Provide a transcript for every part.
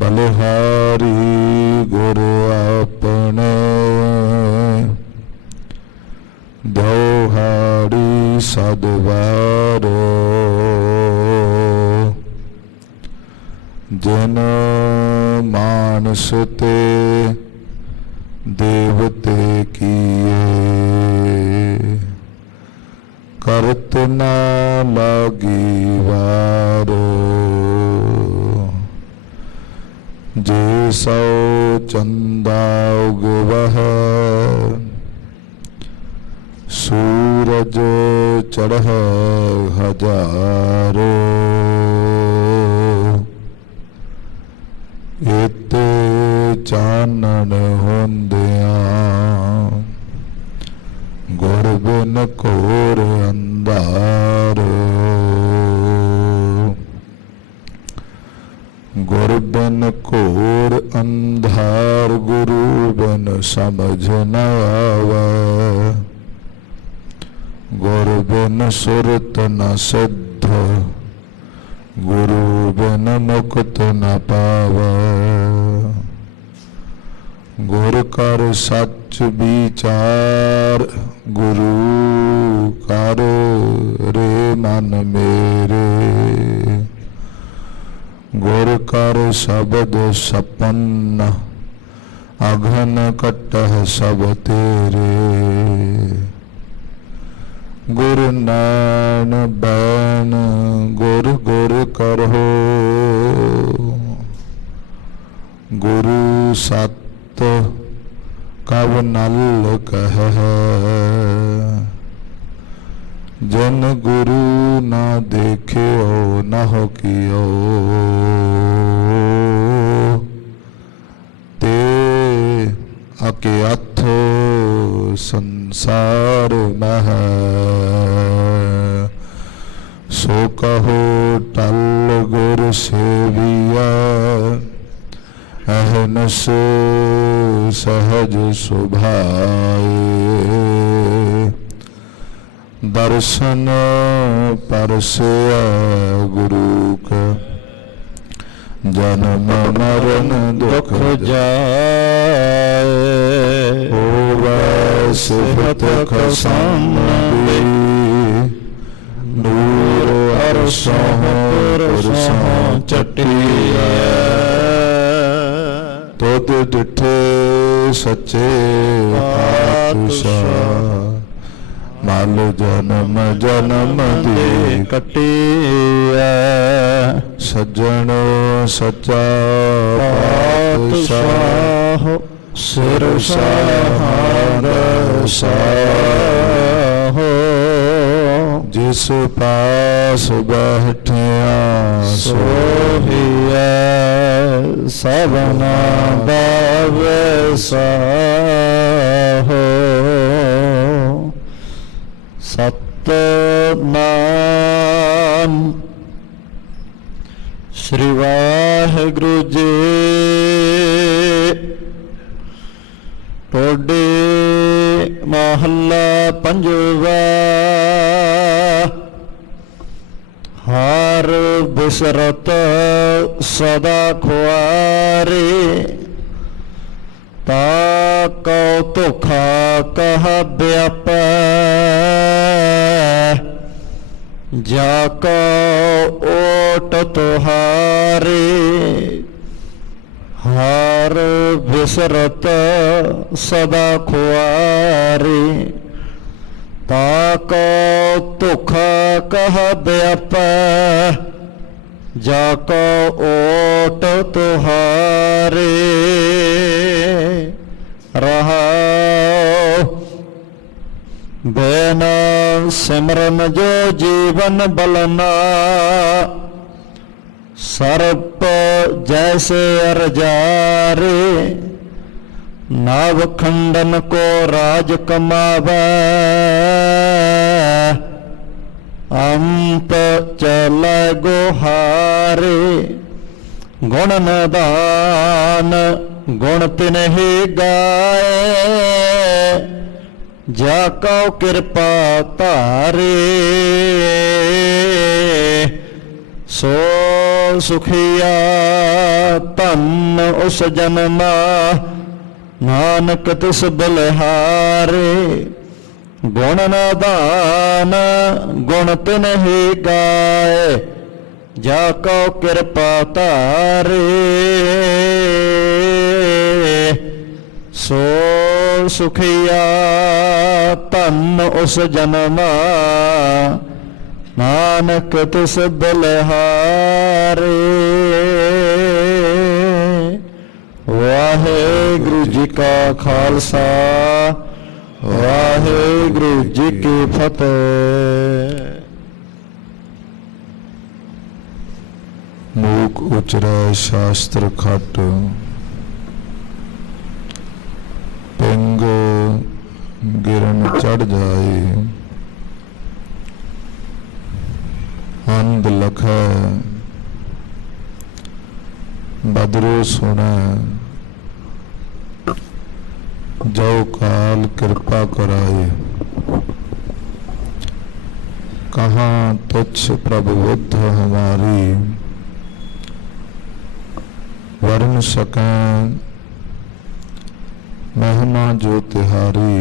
बलिहारी गुरु अपने द्योहारी सदवारो जिन मानस ते देवते किए करत ना लागी वारो जे सौ चंदा उगवह सूरज चढ़ हजारो इते चानन होंदिया गुर बिन घोर अंधारो गुर बिन घोर अंधार गुरु बिन समझ न आवे गुर बिन सुरत न सिद्ध गुरु बिन मुक्त न पावे गुर कर सच विचार गुरु कर रे मन मेरे गुर कर शब्द सपन्न अघन कटह सब तेरे गुर नैन बैन गुर गुर करहो गुरु सत कब नल कह जन गुरु ना देखे न हो कियो ते अके अथ संसार मह सो कहो टल गुर सेविया अहनस सहज सुभाए दर्शन परसे गुरु का जन्म मरण दुख जाए होवे सिफत खसामती नूर अरसों पुरसों चटिया तुद डिठे सच्चे पातशाह मल जन्म जन्म दी कटिया सज्जन सच्चा पातशाह सिर सहार साहो जिस पास बैठिया सोहिया सबना बावे साहो सतनाम श्री वाहिगुरु जी टोडे महला पंजवा हर बिसरत सदा खुआरे ताको धोखा कह व्यापै जाको ओट तुहारे हर बिसरत सदा खुआरे ताको धोखा कह व्यापै जाको ओट तुहारे रहाओ बिन सिमरन जो जीवन बलना सर्प जैसे अरजारे नाव खंडन को राज कमावे अंत चले गुहारे गुण निदान गुण तिन्हि गाए जाको कृपा तारे सो सुखिया धन उस जन्मा नानक तिस बलिहारे। गुण नदान गुण तिन्हि गाए जाको कृपा तारे। सो सुखिया धन उस जन्मा नानक तिस बलिहारे। वाहेगुरु जी का खालसा वाहेगुरु जी की फतेह। मूक उचरै शास्त्र खट पिंग गिरन चढ़ जाए। अंध लखै बदरो सुनै जो काल कृपा कराए। कहाँ तुच्छ प्रभु बुद्ध हमारी वर्ण सकें महिमा जो तिहारी।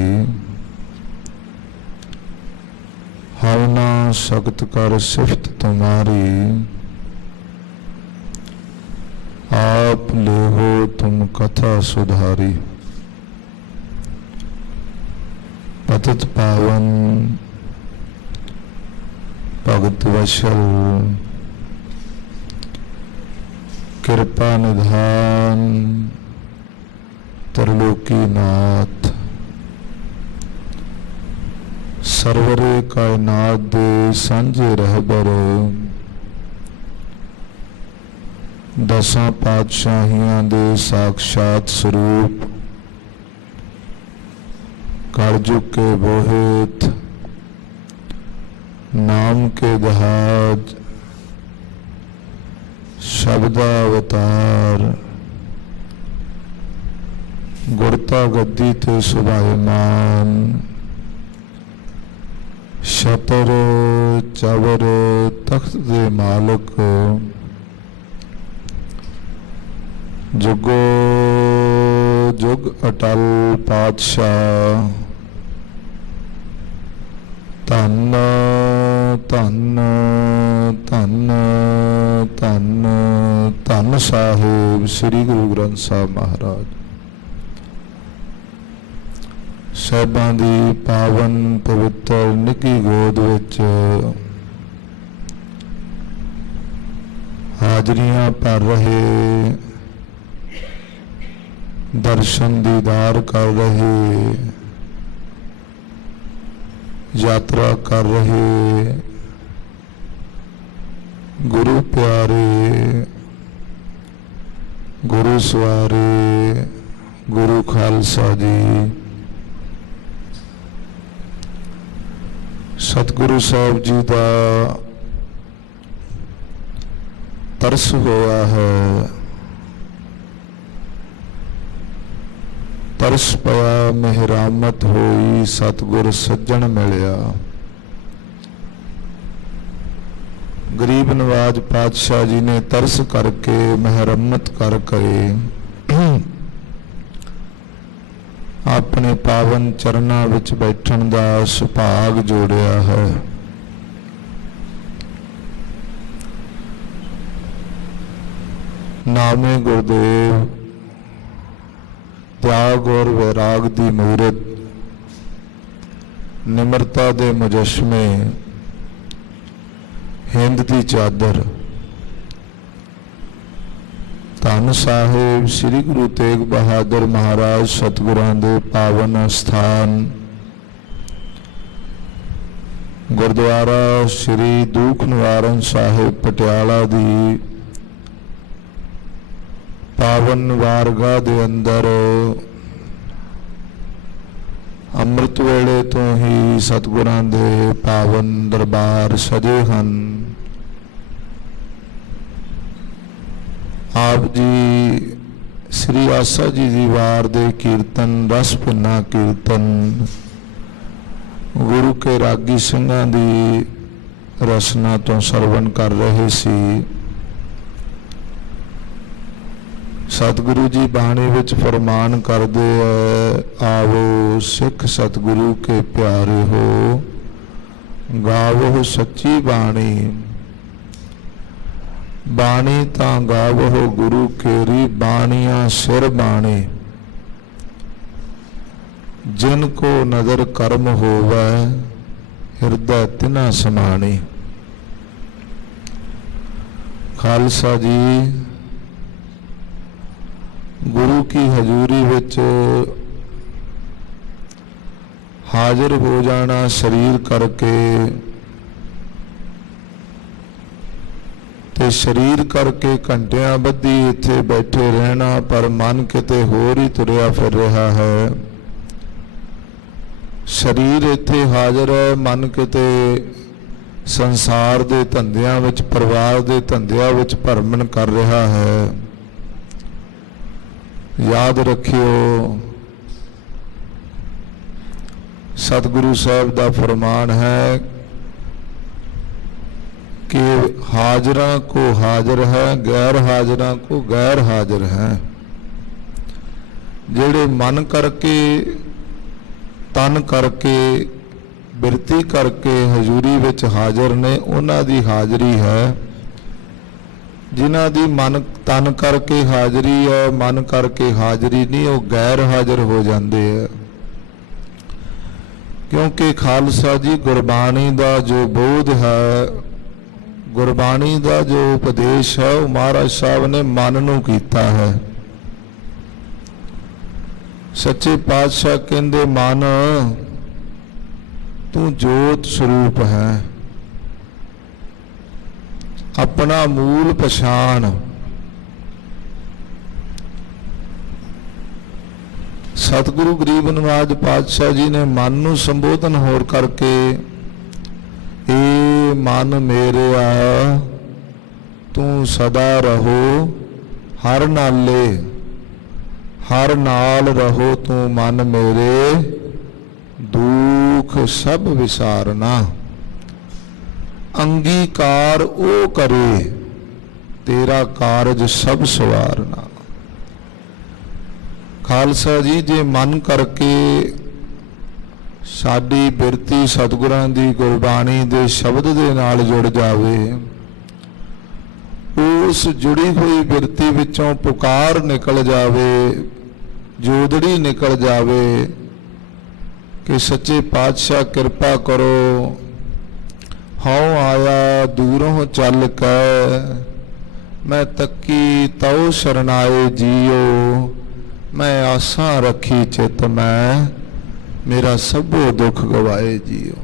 हवना सख्त कर सिफत तुम्हारी आप ले हो तुम कथा सुधारी। पतित पावन भगत वशल कृपा निधान त्रिलोकी नाथ। सरवरे कायनात दे सांझे रहबर दसां पातशाहियां दे साक्षात स्वरूप। कलयुग के बोहित नाम के दहाज शब्दावतार गुरता गद्दी ते सुभायमान। शतर चवर तख्त दे मालक जुगो जुग अटल पातशाह। धन धन धन धन धन साहिब श्री गुरु ग्रंथ साहब महाराज। साहिबां दी पावन पवित्र निकी गोद विच हाजरियां भर रहे, दर्शन दीदार कर रहे, यात्रा कर रहे गुरु प्यारे, गुरु सवारे, गुरु खालसा जी। सतगुरु साहब जी का तरस होया है, तरस पया मेहरामत होई, सतगुर सज्जन मिलिया। गरीब नवाज पातशाह जी ने तरस करके मेहरमत करके अपने पावन चरना विच बैठण दा सुभाग जोड़िया है। नामे गुरदेव त्याग और वैराग दी मूरत, निमरता दे मुजस्मे, हिंद दी चादर, धन साहिब श्री गुरु तेग बहादुर महाराज सतगुरां दे पावन स्थान गुरुद्वारा श्री दुख निवारण साहिब पटियाला दी पावन वारगा दे अंदर अमृत वेले तो ही सतगुरां दे पावन दरबार सजे हन। आप जी श्री आसा जी दी वार दे कीर्तन, रस भिन्ना कीर्तन, गुरु के रागी सिंघां दी रसना तो सरवण कर रहे सी। ਸਤਿਗੁਰੂ ਜੀ ਬਾਣੀ ਵਿੱਚ ਫਰਮਾਨ ਕਰਦੇ ਹੈ, ਆਵੋ ਸਿੱਖ ਸਤਿਗੁਰੂ ਕੇ ਪਿਆਰੇ ਹੋ, ਗਾਵੋ ਸੱਚੀ ਬਾਣੀ। ਬਾਣੀ ਤਾਂ ਗਾਵੋ ਗੁਰੂ ਕੇਰੀ, ਬਾਣੀਆਂ ਸਿਰ ਬਾਣੀ। ਜਿਨ ਕੋ ਨਦਰ ਕਰਮ ਹੋਵੈ, ਹਿਰਦੈ ਤਿਨਾ ਸਮਾਣੀ। ਖਾਲਸਾ ਜੀ, ਗੁਰੂ ਕੀ ਹਜ਼ੂਰੀ ਵਿੱਚ ਹਾਜ਼ਰ ਹੋ ਜਾਣਾ ਸਰੀਰ ਕਰਕੇ ਤੇ ਸਰੀਰ ਕਰਕੇ ਘੰਟਿਆਂ ਬੱਧੀ ਇੱਥੇ ਬੈਠੇ ਰਹਿਣਾ, ਪਰ ਮਨ ਕਿਤੇ ਹੋਰ ਹੀ ਤੁਰਿਆ ਫਿਰ ਰਿਹਾ ਹੈ। ਸਰੀਰ ਇੱਥੇ ਹਾਜ਼ਰ ਹੈ, ਮਨ ਕਿਤੇ ਸੰਸਾਰ ਦੇ ਧੰਦਿਆਂ ਵਿੱਚ, ਪਰਿਵਾਰ ਦੇ ਧੰਦਿਆਂ ਵਿੱਚ ਭਰਮਣ ਕਰ ਰਿਹਾ ਹੈ। ਯਾਦ ਰੱਖਿਓ, ਸਤਿਗੁਰੂ ਸਾਹਿਬ ਦਾ ਫਰਮਾਨ ਹੈ कि हाजरा को हाजिर है, गैर हाजरा को गैर हाजिर है। जेड़े मन करके, तन करके, बिरती करके हजूरी विच हाजिर ने, उन्हां दी हाजरी है। जिन्हां दी मन तन करके हाजरी है, मन करके हाजरी नहीं, वो गैर हाजिर हो जाते हैं। क्योंकि खालसा जी गुरबाणी दा जो बोध है, गुरबाणी का जो उपदेश है, वो महाराज साहब ने मन नूं कीता है। सच्चे पातशाह कहंदे, मन तू जोत स्वरूप है, अपना मूल पछाण। सतगुरु गरीब नवाज पातशाह जी ने मन नूं संबोधन होर करके, ए मन मेरे आ तू सदा रहो हर नाले, हर नाल रहो तू मन मेरे, दुख सब विसारना। अंगीकार ओ करे, तेरा कारज सब सवारना। खालसा जी, जे मन करके साडी बिरती सतगुरां दी गुरबाणी दे शब्द दे नाल जुड़ जावे, उस जुड़ी हुई बिरती विचों पुकार निकल जावे, जोदड़ी निकल जावे कि सच्चे पातशाह कृपा करो, हाउ आया दूरों चल के, मैं तकी तौ शरणाए जियो, मैं आसां रखी चित मैं, मेरा सबो दुख गवाए जियो।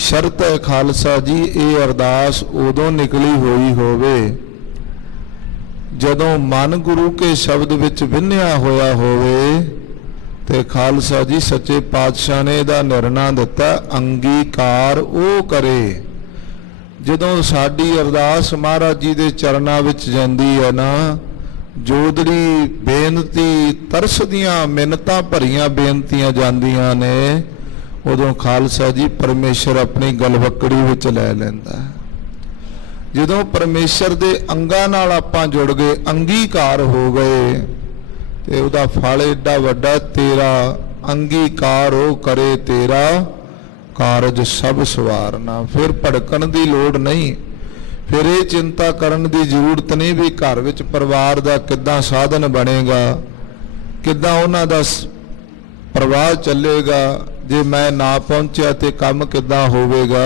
शर्त है खालसा जी, ये अरदास उदों निकली हुई होवे जदों मन गुरु के शब्द विच विन्निया होया होवे। ते खालसा जी, सच्चे पातशाह ने इहदा निर्णय दिता, अंगीकार वो करे। जदों साडी अरदास महाराज जी दे चरनां विच जांदी है ना, जोदड़ी बेनती, तरस दियां मिन्नतां भरियां बेनतियां जांदियां ने, उदों खालसा जी परमेश्वर अपनी गलवकड़ी विच लै लैंदा। जदों परमेश्वर दे अंगां नाल आपां जुड़ गए, अंगीकार हो गए, ते उहदा फल एडा वड्डा, तेरा अंगीकार हो करे, तेरा कारज सब सवारना। फिर भड़कण दी लोड़ नहीं, फिर ये चिंता करन दी जरूरत नहीं भी घर विच परिवार दा किद्दां साधन बनेगा, किद्दां उन्हां दा प्रवाह चलेगा, जे मैं ना पहुंचा तो काम किद्दां होवेगा।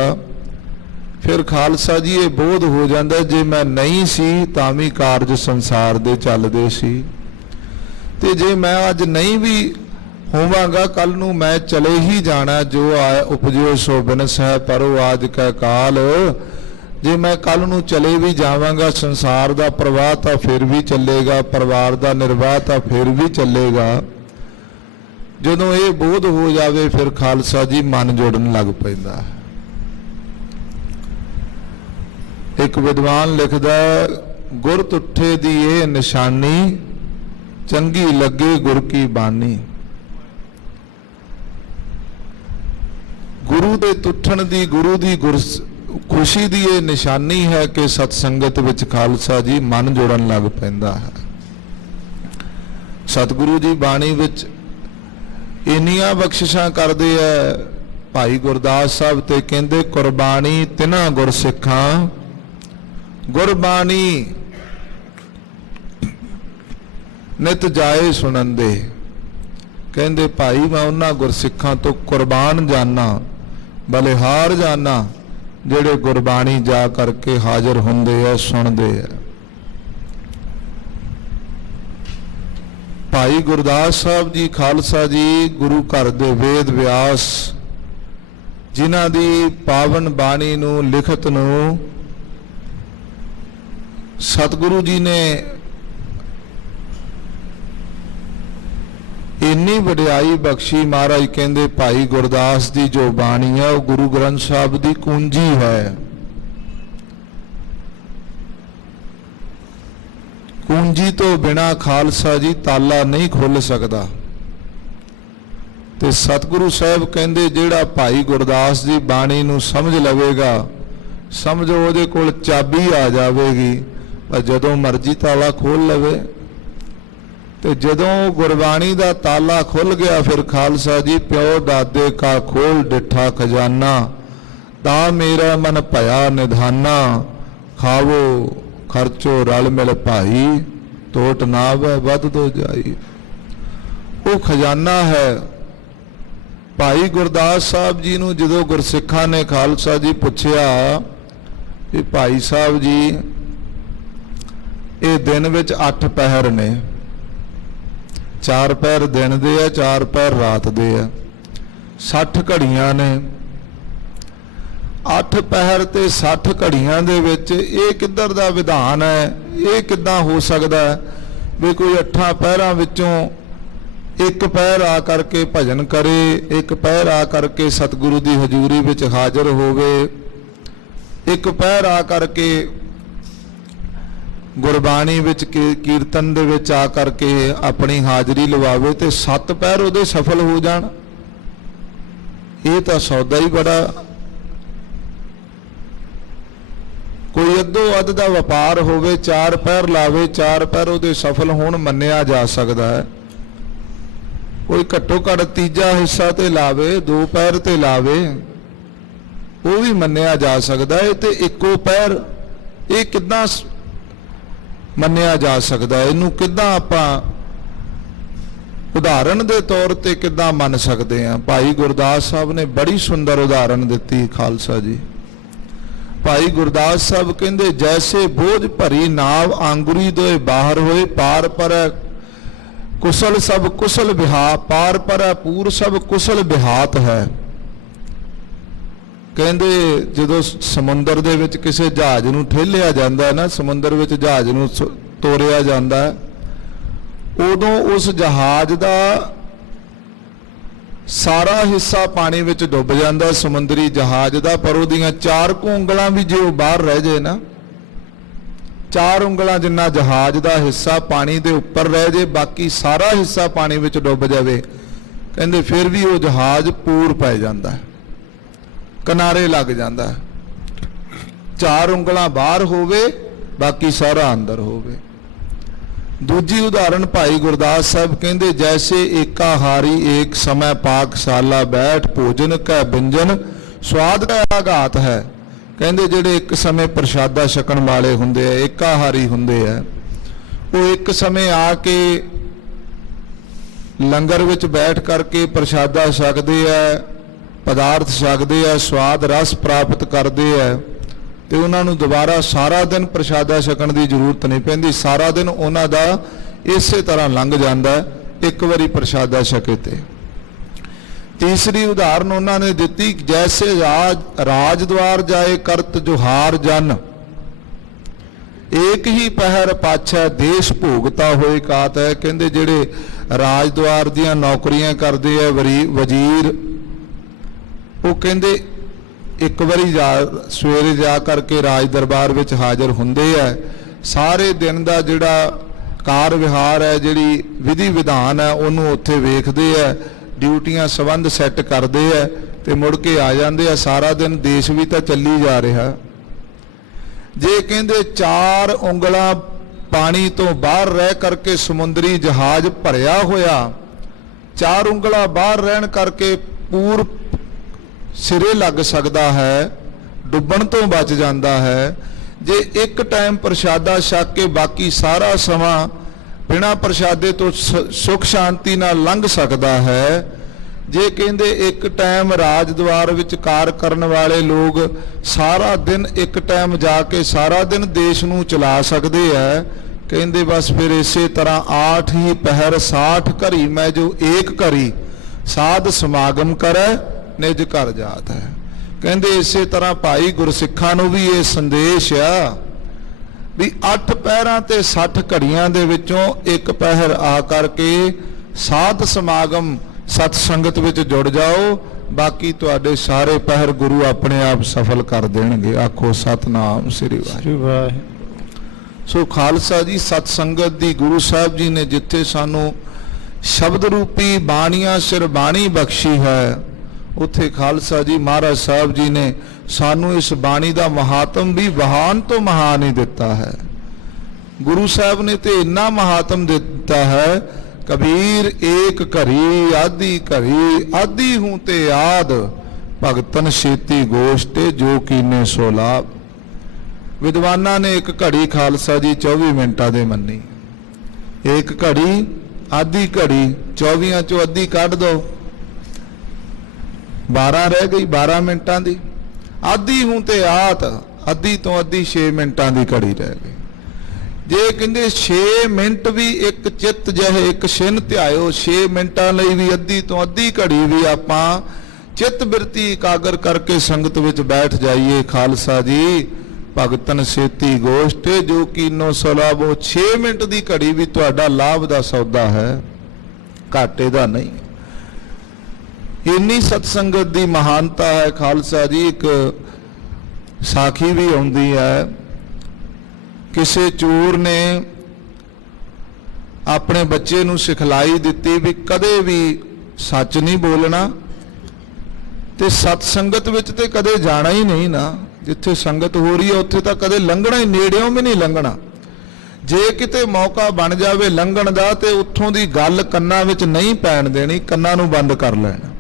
फिर खालसा जी ये बोध हो जाता, जे मैं नहीं सी तां भी कारज संसार दे चलदे सी, ते जे मैं अज नहीं भी होवांगा, कल नूं मैं चले ही जाना। जो आए उपजो सो बिनस है, परो आज कै काल। जे मैं कल नूं चले भी जावांगा, संसार दा प्रवाह तां फिर भी चलेगा, परिवार दा निर्वाह तां फिर भी चलेगा। जदों ये बोध हो जावे, फिर खालसा जी मन जोड़न लग पैंदा। एक विद्वान लिखदा, गुर तुठे दी ये निशानी, चंगी लगे गुर की बानी। गुरु दे तुठण दी, गुरु दी गुर खुशी दी ये निशानी है कि सतसंगत विच खालसा जी मन जोड़न लग पैंदा है। ਸਤਿਗੁਰੂ ਜੀ ਬਾਣੀ ਵਿੱਚ ਇੰਨੀਆਂ ਬਖਸ਼ਿਸ਼ਾਂ ਕਰਦੇ ਐ। ਭਾਈ ਗੁਰਦਾਸ ਸਾਹਿਬ ਤੇ ਕਹਿੰਦੇ ਕੁਰਬਾਨੀ ਤਿਨਾਂ ਗੁਰਸਿੱਖਾਂ, ਗੁਰਬਾਣੀ ਨਿਤ ਜਾਏ ਸੁਣੰਦੇ। ਕਹਿੰਦੇ ਭਾਈ ਮੈਂ ਉਹਨਾਂ ਗੁਰਸਿੱਖਾਂ ਤੋਂ ਕੁਰਬਾਨ ਜਾਨਾ, ਬਲਿਹਾਰ ਜਾਨਾ, ਜਿਹੜੇ ਗੁਰਬਾਣੀ ਜਾ ਕਰਕੇ ਹਾਜ਼ਰ ਹੁੰਦੇ ਆ, ਸੁਣਦੇ ਆ। ਭਾਈ ਗੁਰਦਾਸ ਸਾਹਿਬ ਜੀ ਖਾਲਸਾ ਜੀ ਗੁਰੂ ਘਰ ਦੇ ਵੇਦ ਵਿਆਸ, ਜਿਨ੍ਹਾਂ ਦੀ ਪਾਵਨ ਬਾਣੀ ਨੂੰ, ਲਿਖਤ ਨੂੰ ਸਤਿਗੁਰੂ ਜੀ ਨੇ ਇੰਨੀ ਵਡਿਆਈ ਬਖਸ਼ੀ। ਮਹਾਰਾਜ ਕਹਿੰਦੇ ਭਾਈ ਗੁਰਦਾਸ ਦੀ ਜੋ ਬਾਣੀ ਹੈ ਉਹ ਗੁਰੂ ਗ੍ਰੰਥ ਸਾਹਿਬ ਦੀ ਕੁੰਜੀ ਹੈ। ਕੁੰਜੀ ਤੋਂ ਬਿਨਾ ਖਾਲਸਾ ਜੀ ਤਾਲਾ ਨਹੀਂ ਖੁੱਲ ਸਕਦਾ। ਤੇ ਸਤਿਗੁਰੂ ਸਾਹਿਬ ਕਹਿੰਦੇ ਜਿਹੜਾ ਭਾਈ ਗੁਰਦਾਸ ਦੀ ਬਾਣੀ ਨੂੰ ਸਮਝ ਲਵੇਗਾ, ਸਮਝੋ ਉਹਦੇ ਕੋਲ ਚਾਬੀ ਆ ਜਾਵੇਗੀ, ਪਰ ਜਦੋਂ ਮਰਜ਼ੀ ਤਾਲਾ ਖੋਲ ਲਵੇ। ਤੇ ਜਦੋਂ ਗੁਰਬਾਣੀ ਦਾ ਤਾਲਾ ਖੁੱਲ ਗਿਆ ਫਿਰ ਖਾਲਸਾ ਜੀ ਪਿਓ ਦਾਦੇ ਕਾ ਖੋਲ ਡਿਠਾ ਖਜ਼ਾਨਾ, ਤਾਂ ਮੇਰਾ ਮਨ ਭਇਆ ਨਿਧਾਨਾ, ਖਾਵੋ ਖਰਚੋ ਰਲ ਮਿਲ ਭਾਈ, ਟੋਟ ਨਾ ਵੈ ਵੱਧ ਦੋ ਜਾਈ। ਉਹ ਖਜ਼ਾਨਾ ਹੈ। ਭਾਈ ਗੁਰਦਾਸ ਸਾਹਿਬ ਜੀ ਨੂੰ ਜਦੋਂ ਗੁਰਸਿੱਖਾਂ ਨੇ ਖਾਲਸਾ ਜੀ ਪੁੱਛਿਆ ਕਿ ਭਾਈ ਸਾਹਿਬ ਜੀ ਇਹ ਦਿਨ ਵਿੱਚ 8 ਪਹਿਰ ਨੇ, 4 ਪਹਿਰ ਦਿਨ ਦੇ ਆ, 4 ਪਹਿਰ ਰਾਤ ਦੇ ਆ, 60 ਘੜੀਆਂ ਨੇ। 8 ਪਹਿਰ ਤੇ 60 ਘੜੀਆਂ ਦੇ ਵਿੱਚ ਇਹ ਕਿੱਧਰ ਦਾ ਵਿਧਾਨ ਹੈ? ਇਹ ਕਿੱਦਾਂ ਹੋ ਸਕਦਾ ਹੈ ਵੀ ਕੋਈ 8 ਪਹਿਰਾਂ ਵਿੱਚੋਂ ਇੱਕ ਪਹਿਰ ਆ ਕਰਕੇ ਭਜਨ ਕਰੇ, ਇੱਕ ਪਹਿਰ ਆ ਕਰਕੇ ਸਤਿਗੁਰੂ ਦੀ ਹਜ਼ੂਰੀ ਵਿੱਚ ਹਾਜ਼ਰ ਹੋਵੇ, ਇੱਕ ਪਹਿਰ ਆ ਕਰਕੇ ਗੁਰਬਾਣੀ ਵਿੱਚ ਕੀਰਤਨ ਦੇ ਵਿੱਚ ਆ ਕਰਕੇ ਆਪਣੀ ਹਾਜ਼ਰੀ ਲਵਾਵੇ, ਤੇ 7 ਪਹਿਰ ਉਹਦੇ ਸਫਲ ਹੋ ਜਾਣ। ਇਹ ਤਾਂ ਸੌਦਾ ਹੀ ਬੜਾ। ਕੋਈ ਅੱਧੋ ਅੱਧ ਦਾ ਵਪਾਰ ਹੋਵੇ, 4 ਪਹਿਰ ਲਾਵੇ, 4 ਪਹਿਰ ਉਹਦੇ ਸਫਲ ਹੋਣ, ਮੰਨਿਆ ਜਾ ਸਕਦਾ ਹੈ। ਕੋਈ ਘੱਟੋ ਘੱਟ ਤੀਜਾ ਹਿੱਸਾ ਤੇ ਲਾਵੇ, 2 ਪਹਿਰ ਤੇ ਲਾਵੇ, ਉਹ ਵੀ ਮੰਨਿਆ ਜਾ ਸਕਦਾ ਹੈ। ਤੇ ਇੱਕੋ ਪਹਿਰ ਇਹ ਕਿੱਦਾਂ ਮੰਨਿਆ ਜਾ ਸਕਦਾ ਹੈ? ਇਹਨੂੰ ਕਿੱਦਾਂ ਆਪਾਂ ਉਦਾਹਰਣ ਦੇ ਤੌਰ ਤੇ ਕਿੱਦਾਂ ਮੰਨ ਸਕਦੇ ਹਾਂ? ਭਾਈ ਗੁਰਦਾਸ ਸਾਹਿਬ ਨੇ ਬੜੀ ਸੁੰਦਰ ਉਦਾਹਰਣ ਦਿੱਤੀ ਖਾਲਸਾ ਜੀ। ਭਾਈ ਗੁਰਦਾਸ ਸਾਹਿਬ ਕਹਿੰਦੇ ਜੈਸੇ ਬੋਝ ਭਰੀ ਨਾਵ ਆਂਗੁਰੀ ਦੋਏ ਬਾਹਰ ਹੋਏ, ਪਾਰ ਪਰੈ ਕੁਸਲ ਸਭ ਕੁਸਲ ਬਿਹਾ, ਪਾਰ ਪਰੈ ਪੂਰ ਸਭ ਕੁਸਲ ਬਿਹਾਤ ਹੈ। ਕਹਿੰਦੇ ਜਦੋਂ ਸਮੁੰਦਰ ਦੇ ਵਿੱਚ ਕਿਸੇ ਜਹਾਜ਼ ਨੂੰ ਠੇਲਿਆ ਜਾਂਦਾ ਹੈ ਨਾ, ਸਮੁੰਦਰ ਵਿੱਚ ਜਹਾਜ਼ ਨੂੰ ਤੋਰਿਆ ਜਾਂਦਾ ਹੈ, ਉਦੋਂ ਉਸ ਜਹਾਜ਼ ਦਾ ਸਾਰਾ ਹਿੱਸਾ ਪਾਣੀ ਵਿੱਚ ਡੁੱਬ ਜਾਂਦਾ ਸਮੁੰਦਰੀ ਜਹਾਜ਼ ਦਾ, ਪਰ ਉਹਦੀਆਂ 4 ਉਂਗਲਾਂ ਵੀ ਜੇ ਉਹ ਬਾਹਰ ਰਹਿ ਜਾਏ ਨਾ, 4 ਉਂਗਲਾਂ ਜਿੰਨਾ ਜਹਾਜ਼ ਦਾ ਹਿੱਸਾ ਪਾਣੀ ਦੇ ਉੱਪਰ ਰਹਿ ਜੇ, ਬਾਕੀ ਸਾਰਾ ਹਿੱਸਾ ਪਾਣੀ ਵਿੱਚ ਡੁੱਬ ਜਾਵੇ, ਕਹਿੰਦੇ ਫਿਰ ਵੀ ਉਹ ਜਹਾਜ਼ ਪੂਰ ਪੈ ਜਾਂਦਾ ਹੈ, ਕਿਨਾਰੇ ਲੱਗ ਜਾਂਦਾ ਹੈ। 4 ਉਂਗਲਾਂ ਬਾਹਰ ਹੋਵੇ, ਬਾਕੀ ਸਾਰਾ ਅੰਦਰ ਹੋਵੇ। ਦੂਜੀ ਉਦਾਹਰਣ ਭਾਈ ਗੁਰਦਾਸ ਸਾਹਿਬ ਕਹਿੰਦੇ ਜੈਸੇ ਏਕਾ ਹਾਰੀ ਏਕ ਸਮੈ ਪਾਕਸ਼ਾਲਾ ਬੈਠ, ਭੋਜਨ ਕੈ ਬਿੰਜਨ ਸਵਾਦ ਕੈ ਆਘਾਤ ਹੈ। ਕਹਿੰਦੇ ਜਿਹੜੇ ਇੱਕ ਸਮੇਂ ਪ੍ਰਸ਼ਾਦਾ ਛਕਣ ਵਾਲੇ ਹੁੰਦੇ ਆ, ਏਕਾਹਾਰੀ ਹੁੰਦੇ ਆ, ਉਹ ਇੱਕ ਸਮੇਂ ਆ ਕੇ ਲੰਗਰ ਵਿੱਚ ਬੈਠ ਕਰਕੇ ਪ੍ਰਸ਼ਾਦਾ ਛਕਦੇ ਆ, ਪਦਾਰਥ ਛਕਦੇ ਆ, ਸਵਾਦ ਰਸ ਪ੍ਰਾਪਤ ਕਰਦੇ ਆ, ਤੇ ਉਹਨਾਂ ਨੂੰ ਦੁਬਾਰਾ ਸਾਰਾ ਦਿਨ ਪ੍ਰਸ਼ਾਦਾ ਛਕਣ ਦੀ ਜ਼ਰੂਰਤ ਨਹੀਂ ਪੈਂਦੀ। ਸਾਰਾ ਦਿਨ ਉਹਨਾਂ ਦਾ ਇਸੇ ਤਰ੍ਹਾਂ ਲੰਘ ਜਾਂਦਾ ਇੱਕ ਵਾਰੀ ਪ੍ਰਸ਼ਾਦਾ ਛਕੇ ਤੇ। ਤੀਸਰੀ ਉਦਾਹਰਨ ਉਹਨਾਂ ਨੇ ਦਿੱਤੀ ਜੈਸੇ ਰਾਜ ਦਵਾਰ ਜਾਏ ਕਰਤ ਜੁਹਾਰ ਜਨ, ਏਕ ਹੀ ਪਹਿਰ ਪਾਛੈ ਦੇਸ਼ ਭੋਗਤਾ ਹੋਏ ਕਾਤ ਹੈ। ਕਹਿੰਦੇ ਜਿਹੜੇ ਰਾਜ ਦਵਾਰ ਦੀਆਂ ਨੌਕਰੀਆਂ ਕਰਦੇ ਆ, ਵਜ਼ੀਰ, ਉਹ ਕਹਿੰਦੇ ਇੱਕ ਵਾਰੀ ਸਵੇਰੇ ਜਾ ਕਰਕੇ ਰਾਜ ਦਰਬਾਰ ਵਿੱਚ ਹਾਜ਼ਰ ਹੁੰਦੇ ਆ, ਸਾਰੇ ਦਿਨ ਦਾ ਜਿਹੜਾ ਕਾਰ ਵਿਹਾਰ ਹੈ, ਜਿਹੜੀ ਵਿਧੀ ਵਿਧਾਨ ਹੈ, ਉਹਨੂੰ ਉੱਥੇ ਵੇਖਦੇ ਆ, ਡਿਊਟੀਆਂ ਸੰਬੰਧ ਸੈੱਟ ਕਰਦੇ ਆ ਤੇ ਮੁੜ ਕੇ ਆ ਜਾਂਦੇ ਆ। ਸਾਰਾ ਦਿਨ ਦੇਸ਼ ਵੀ ਤਾਂ ਚੱਲੀ ਜਾ ਰਿਹਾ। ਜੇ ਕਹਿੰਦੇ 4 ਉਂਗਲਾਂ ਪਾਣੀ ਤੋਂ ਬਾਹਰ ਰਹਿ ਕਰਕੇ ਸਮੁੰਦਰੀ ਜਹਾਜ਼ ਭਰਿਆ ਹੋਇਆ 4 ਉਂਗਲਾਂ ਬਾਹਰ ਰਹਿਣ ਕਰਕੇ ਪੂਰ ਸਿਰੇ ਲੱਗ ਸਕਦਾ ਹੈ, ਡੁੱਬਣ ਤੋਂ ਬਚ ਜਾਂਦਾ ਹੈ। ਜੇ ਇੱਕ ਟਾਈਮ ਪ੍ਰਸ਼ਾਦਾ ਛਕ ਕੇ ਬਾਕੀ ਸਾਰਾ ਸਮਾਂ ਬਿਨਾਂ ਪ੍ਰਸ਼ਾਦੇ ਤੋਂ ਸੁਖ ਸ਼ਾਂਤੀ ਨਾਲ ਲੰਘ ਸਕਦਾ ਹੈ, ਜੇ ਕਹਿੰਦੇ ਇੱਕ ਟਾਈਮ ਰਾਜਦੁਆਰ ਵਿੱਚ ਕਾਰ ਕਰਨ ਵਾਲੇ ਲੋਕ ਸਾਰਾ ਦਿਨ ਇੱਕ ਟਾਈਮ ਜਾ ਕੇ ਸਾਰਾ ਦਿਨ ਦੇਸ਼ ਨੂੰ ਚਲਾ ਸਕਦੇ ਹੈ, ਕਹਿੰਦੇ ਬਸ ਫਿਰ ਇਸੇ ਤਰ੍ਹਾਂ 8 ਹੀ ਪਹਿਰ 60 ਘਰੀ ਮੈਂ ਜੋ ਏਕ ਘਰੀ ਸਾਧ ਸਮਾਗਮ ਕਰੈ ਨਿਜ ਘਰ ਜਾਤ ਹੈ। ਕਹਿੰਦੇ ਇਸੇ ਤਰ੍ਹਾਂ ਭਾਈ ਗੁਰਸਿੱਖਾਂ ਨੂੰ ਵੀ ਇਹ ਸੰਦੇਸ਼ ਆ ਵੀ 8 ਪਹਿਰਾਂ ਤੇ 60 ਘੜੀਆਂ ਦੇ ਵਿੱਚੋਂ ਇੱਕ ਪਹਿਰ ਆ ਕਰਕੇ ਸਾਧ ਸਮਾਗਮ ਸਤ ਸੰਗਤ ਵਿੱਚ ਜੁੜ ਜਾਓ, ਬਾਕੀ ਤੁਹਾਡੇ ਸਾਰੇ ਪਹਿਰ ਗੁਰੂ ਆਪਣੇ ਆਪ ਸਫਲ ਕਰ ਦੇਣਗੇ। ਆਖੋ ਸਤਨਾਮ ਸ੍ਰੀ ਵਾਹਿਗੁਰੂ। ਸੋ ਖਾਲਸਾ ਜੀ, ਸਤ ਸੰਗਤ ਦੀ ਗੁਰੂ ਸਾਹਿਬ ਜੀ ਨੇ ਜਿੱਥੇ ਸਾਨੂੰ ਸ਼ਬਦ ਰੂਪੀ ਬਾਣੀਆਂ ਸਿਰ ਬਾਣੀ ਬਖਸ਼ੀ ਹੈ, ਉੱਥੇ ਖਾਲਸਾ ਜੀ ਮਹਾਰਾਜ ਸਾਹਿਬ ਜੀ ਨੇ ਸਾਨੂੰ ਇਸ ਬਾਣੀ ਦਾ ਮਹਾਤਮ ਵੀ ਮਹਾਨ ਤੋਂ ਮਹਾਨ ਹੀ ਦਿੱਤਾ ਹੈ। ਗੁਰੂ ਸਾਹਿਬ ਨੇ ਤੇ ਇੰਨਾ ਮਹਾਤਮ ਦਿੱਤਾ ਹੈ, ਕਬੀਰ ਏਕ ਘਰੀ ਆਦੀ ਘਰੀ ਆਦੀ ਹੂੰ ਤੇ ਆਦ ਭਗਤਨ ਛੇਤੀ ਗੋਸ਼ਟੇ ਜੋ ਕੀਨੇ ਸੋ ਲਾਭ। ਵਿਦਵਾਨਾਂ ਨੇ ਇੱਕ ਘੜੀ ਖਾਲਸਾ ਜੀ 24 ਮਿੰਟਾਂ ਦੇ ਮੰਨੀ। ਇੱਕ ਘੜੀ ਆਦੀ ਘੜੀ 24 ਚੋਂ ਅੱਧੀ ਕੱਢ ਦੋ, 12 ਰਹਿ ਗਈ 12 ਮਿੰਟਾਂ ਦੀ। ਆਦੀ ਹੂੰ ਤੇ ਆਤ ਅੱਧੀ ਤੋਂ ਅੱਧੀ 6 ਮਿੰਟਾਂ ਦੀ ਘੜੀ ਰਹਿ ਗਈ। ਜੇ ਕਹਿੰਦੇ 6 ਮਿੰਟ ਵੀ ਇੱਕ ਚਿੱਤ ਜਿਹੇ ਇੱਕ ਛਿਨ ਧਿਆਇਓ, 6 ਮਿੰਟਾਂ ਲਈ ਵੀ ਅੱਧੀ ਤੋਂ ਅੱਧੀ ਘੜੀ ਵੀ ਆਪਾਂ ਚਿੱਤ ਬਿਰਤੀ ਇਕਾਗਰ ਕਰਕੇ ਸੰਗਤ ਵਿੱਚ ਬੈਠ ਜਾਈਏ, ਖਾਲਸਾ ਜੀ ਭਗਤਨ ਛੇਤੀ ਗੋਸ਼ਟੇ ਜੋ ਕੀਨੋ ਸਲਾਬੋ। 6 ਮਿੰਟ ਦੀ ਘੜੀ ਵੀ ਤੁਹਾਡਾ ਲਾਭ ਦਾ ਸੌਦਾ ਹੈ, ਘਾਟੇ ਦਾ ਨਹੀਂ। ਇੰਨੀ ਸਤ ਸੰਗਤ ਦੀ ਮਹਾਨਤਾ ਹੈ ਖਾਲਸਾ ਜੀ। ਇੱਕ ਸਾਖੀ ਵੀ ਆਉਂਦੀ ਹੈ, ਕਿਸੇ ਚੋਰ ਨੇ ਆਪਣੇ ਬੱਚੇ ਨੂੰ ਸਿਖਲਾਈ ਦਿੱਤੀ ਵੀ ਕਦੇ ਵੀ ਸੱਚ ਨਹੀਂ ਬੋਲਣਾ ਤੇ ਸਤ ਸੰਗਤ ਵਿੱਚ ਤੇ ਕਦੇ ਜਾਣਾ ਹੀ ਨਹੀਂ ਨਾ। ਜਿੱਥੇ ਸੰਗਤ ਹੋ ਰਹੀ ਹੈ ਉੱਥੇ ਤਾਂ ਕਦੇ ਲੰਘਣਾ ਹੀ, ਨੇੜਿਓਂ ਵੀ ਨਹੀਂ ਲੰਘਣਾ। ਜੇ ਕਿਤੇ ਮੌਕਾ ਬਣ ਜਾਵੇ ਲੰਘਣ ਦਾ ਤੇ ਉੱਥੋਂ ਦੀ ਗੱਲ ਕੰਨਾਂ ਵਿੱਚ ਨਹੀਂ ਪੈਣ ਦੇਣੀ, ਕੰਨਾਂ ਨੂੰ ਬੰਦ ਕਰ ਲੈਣਾ।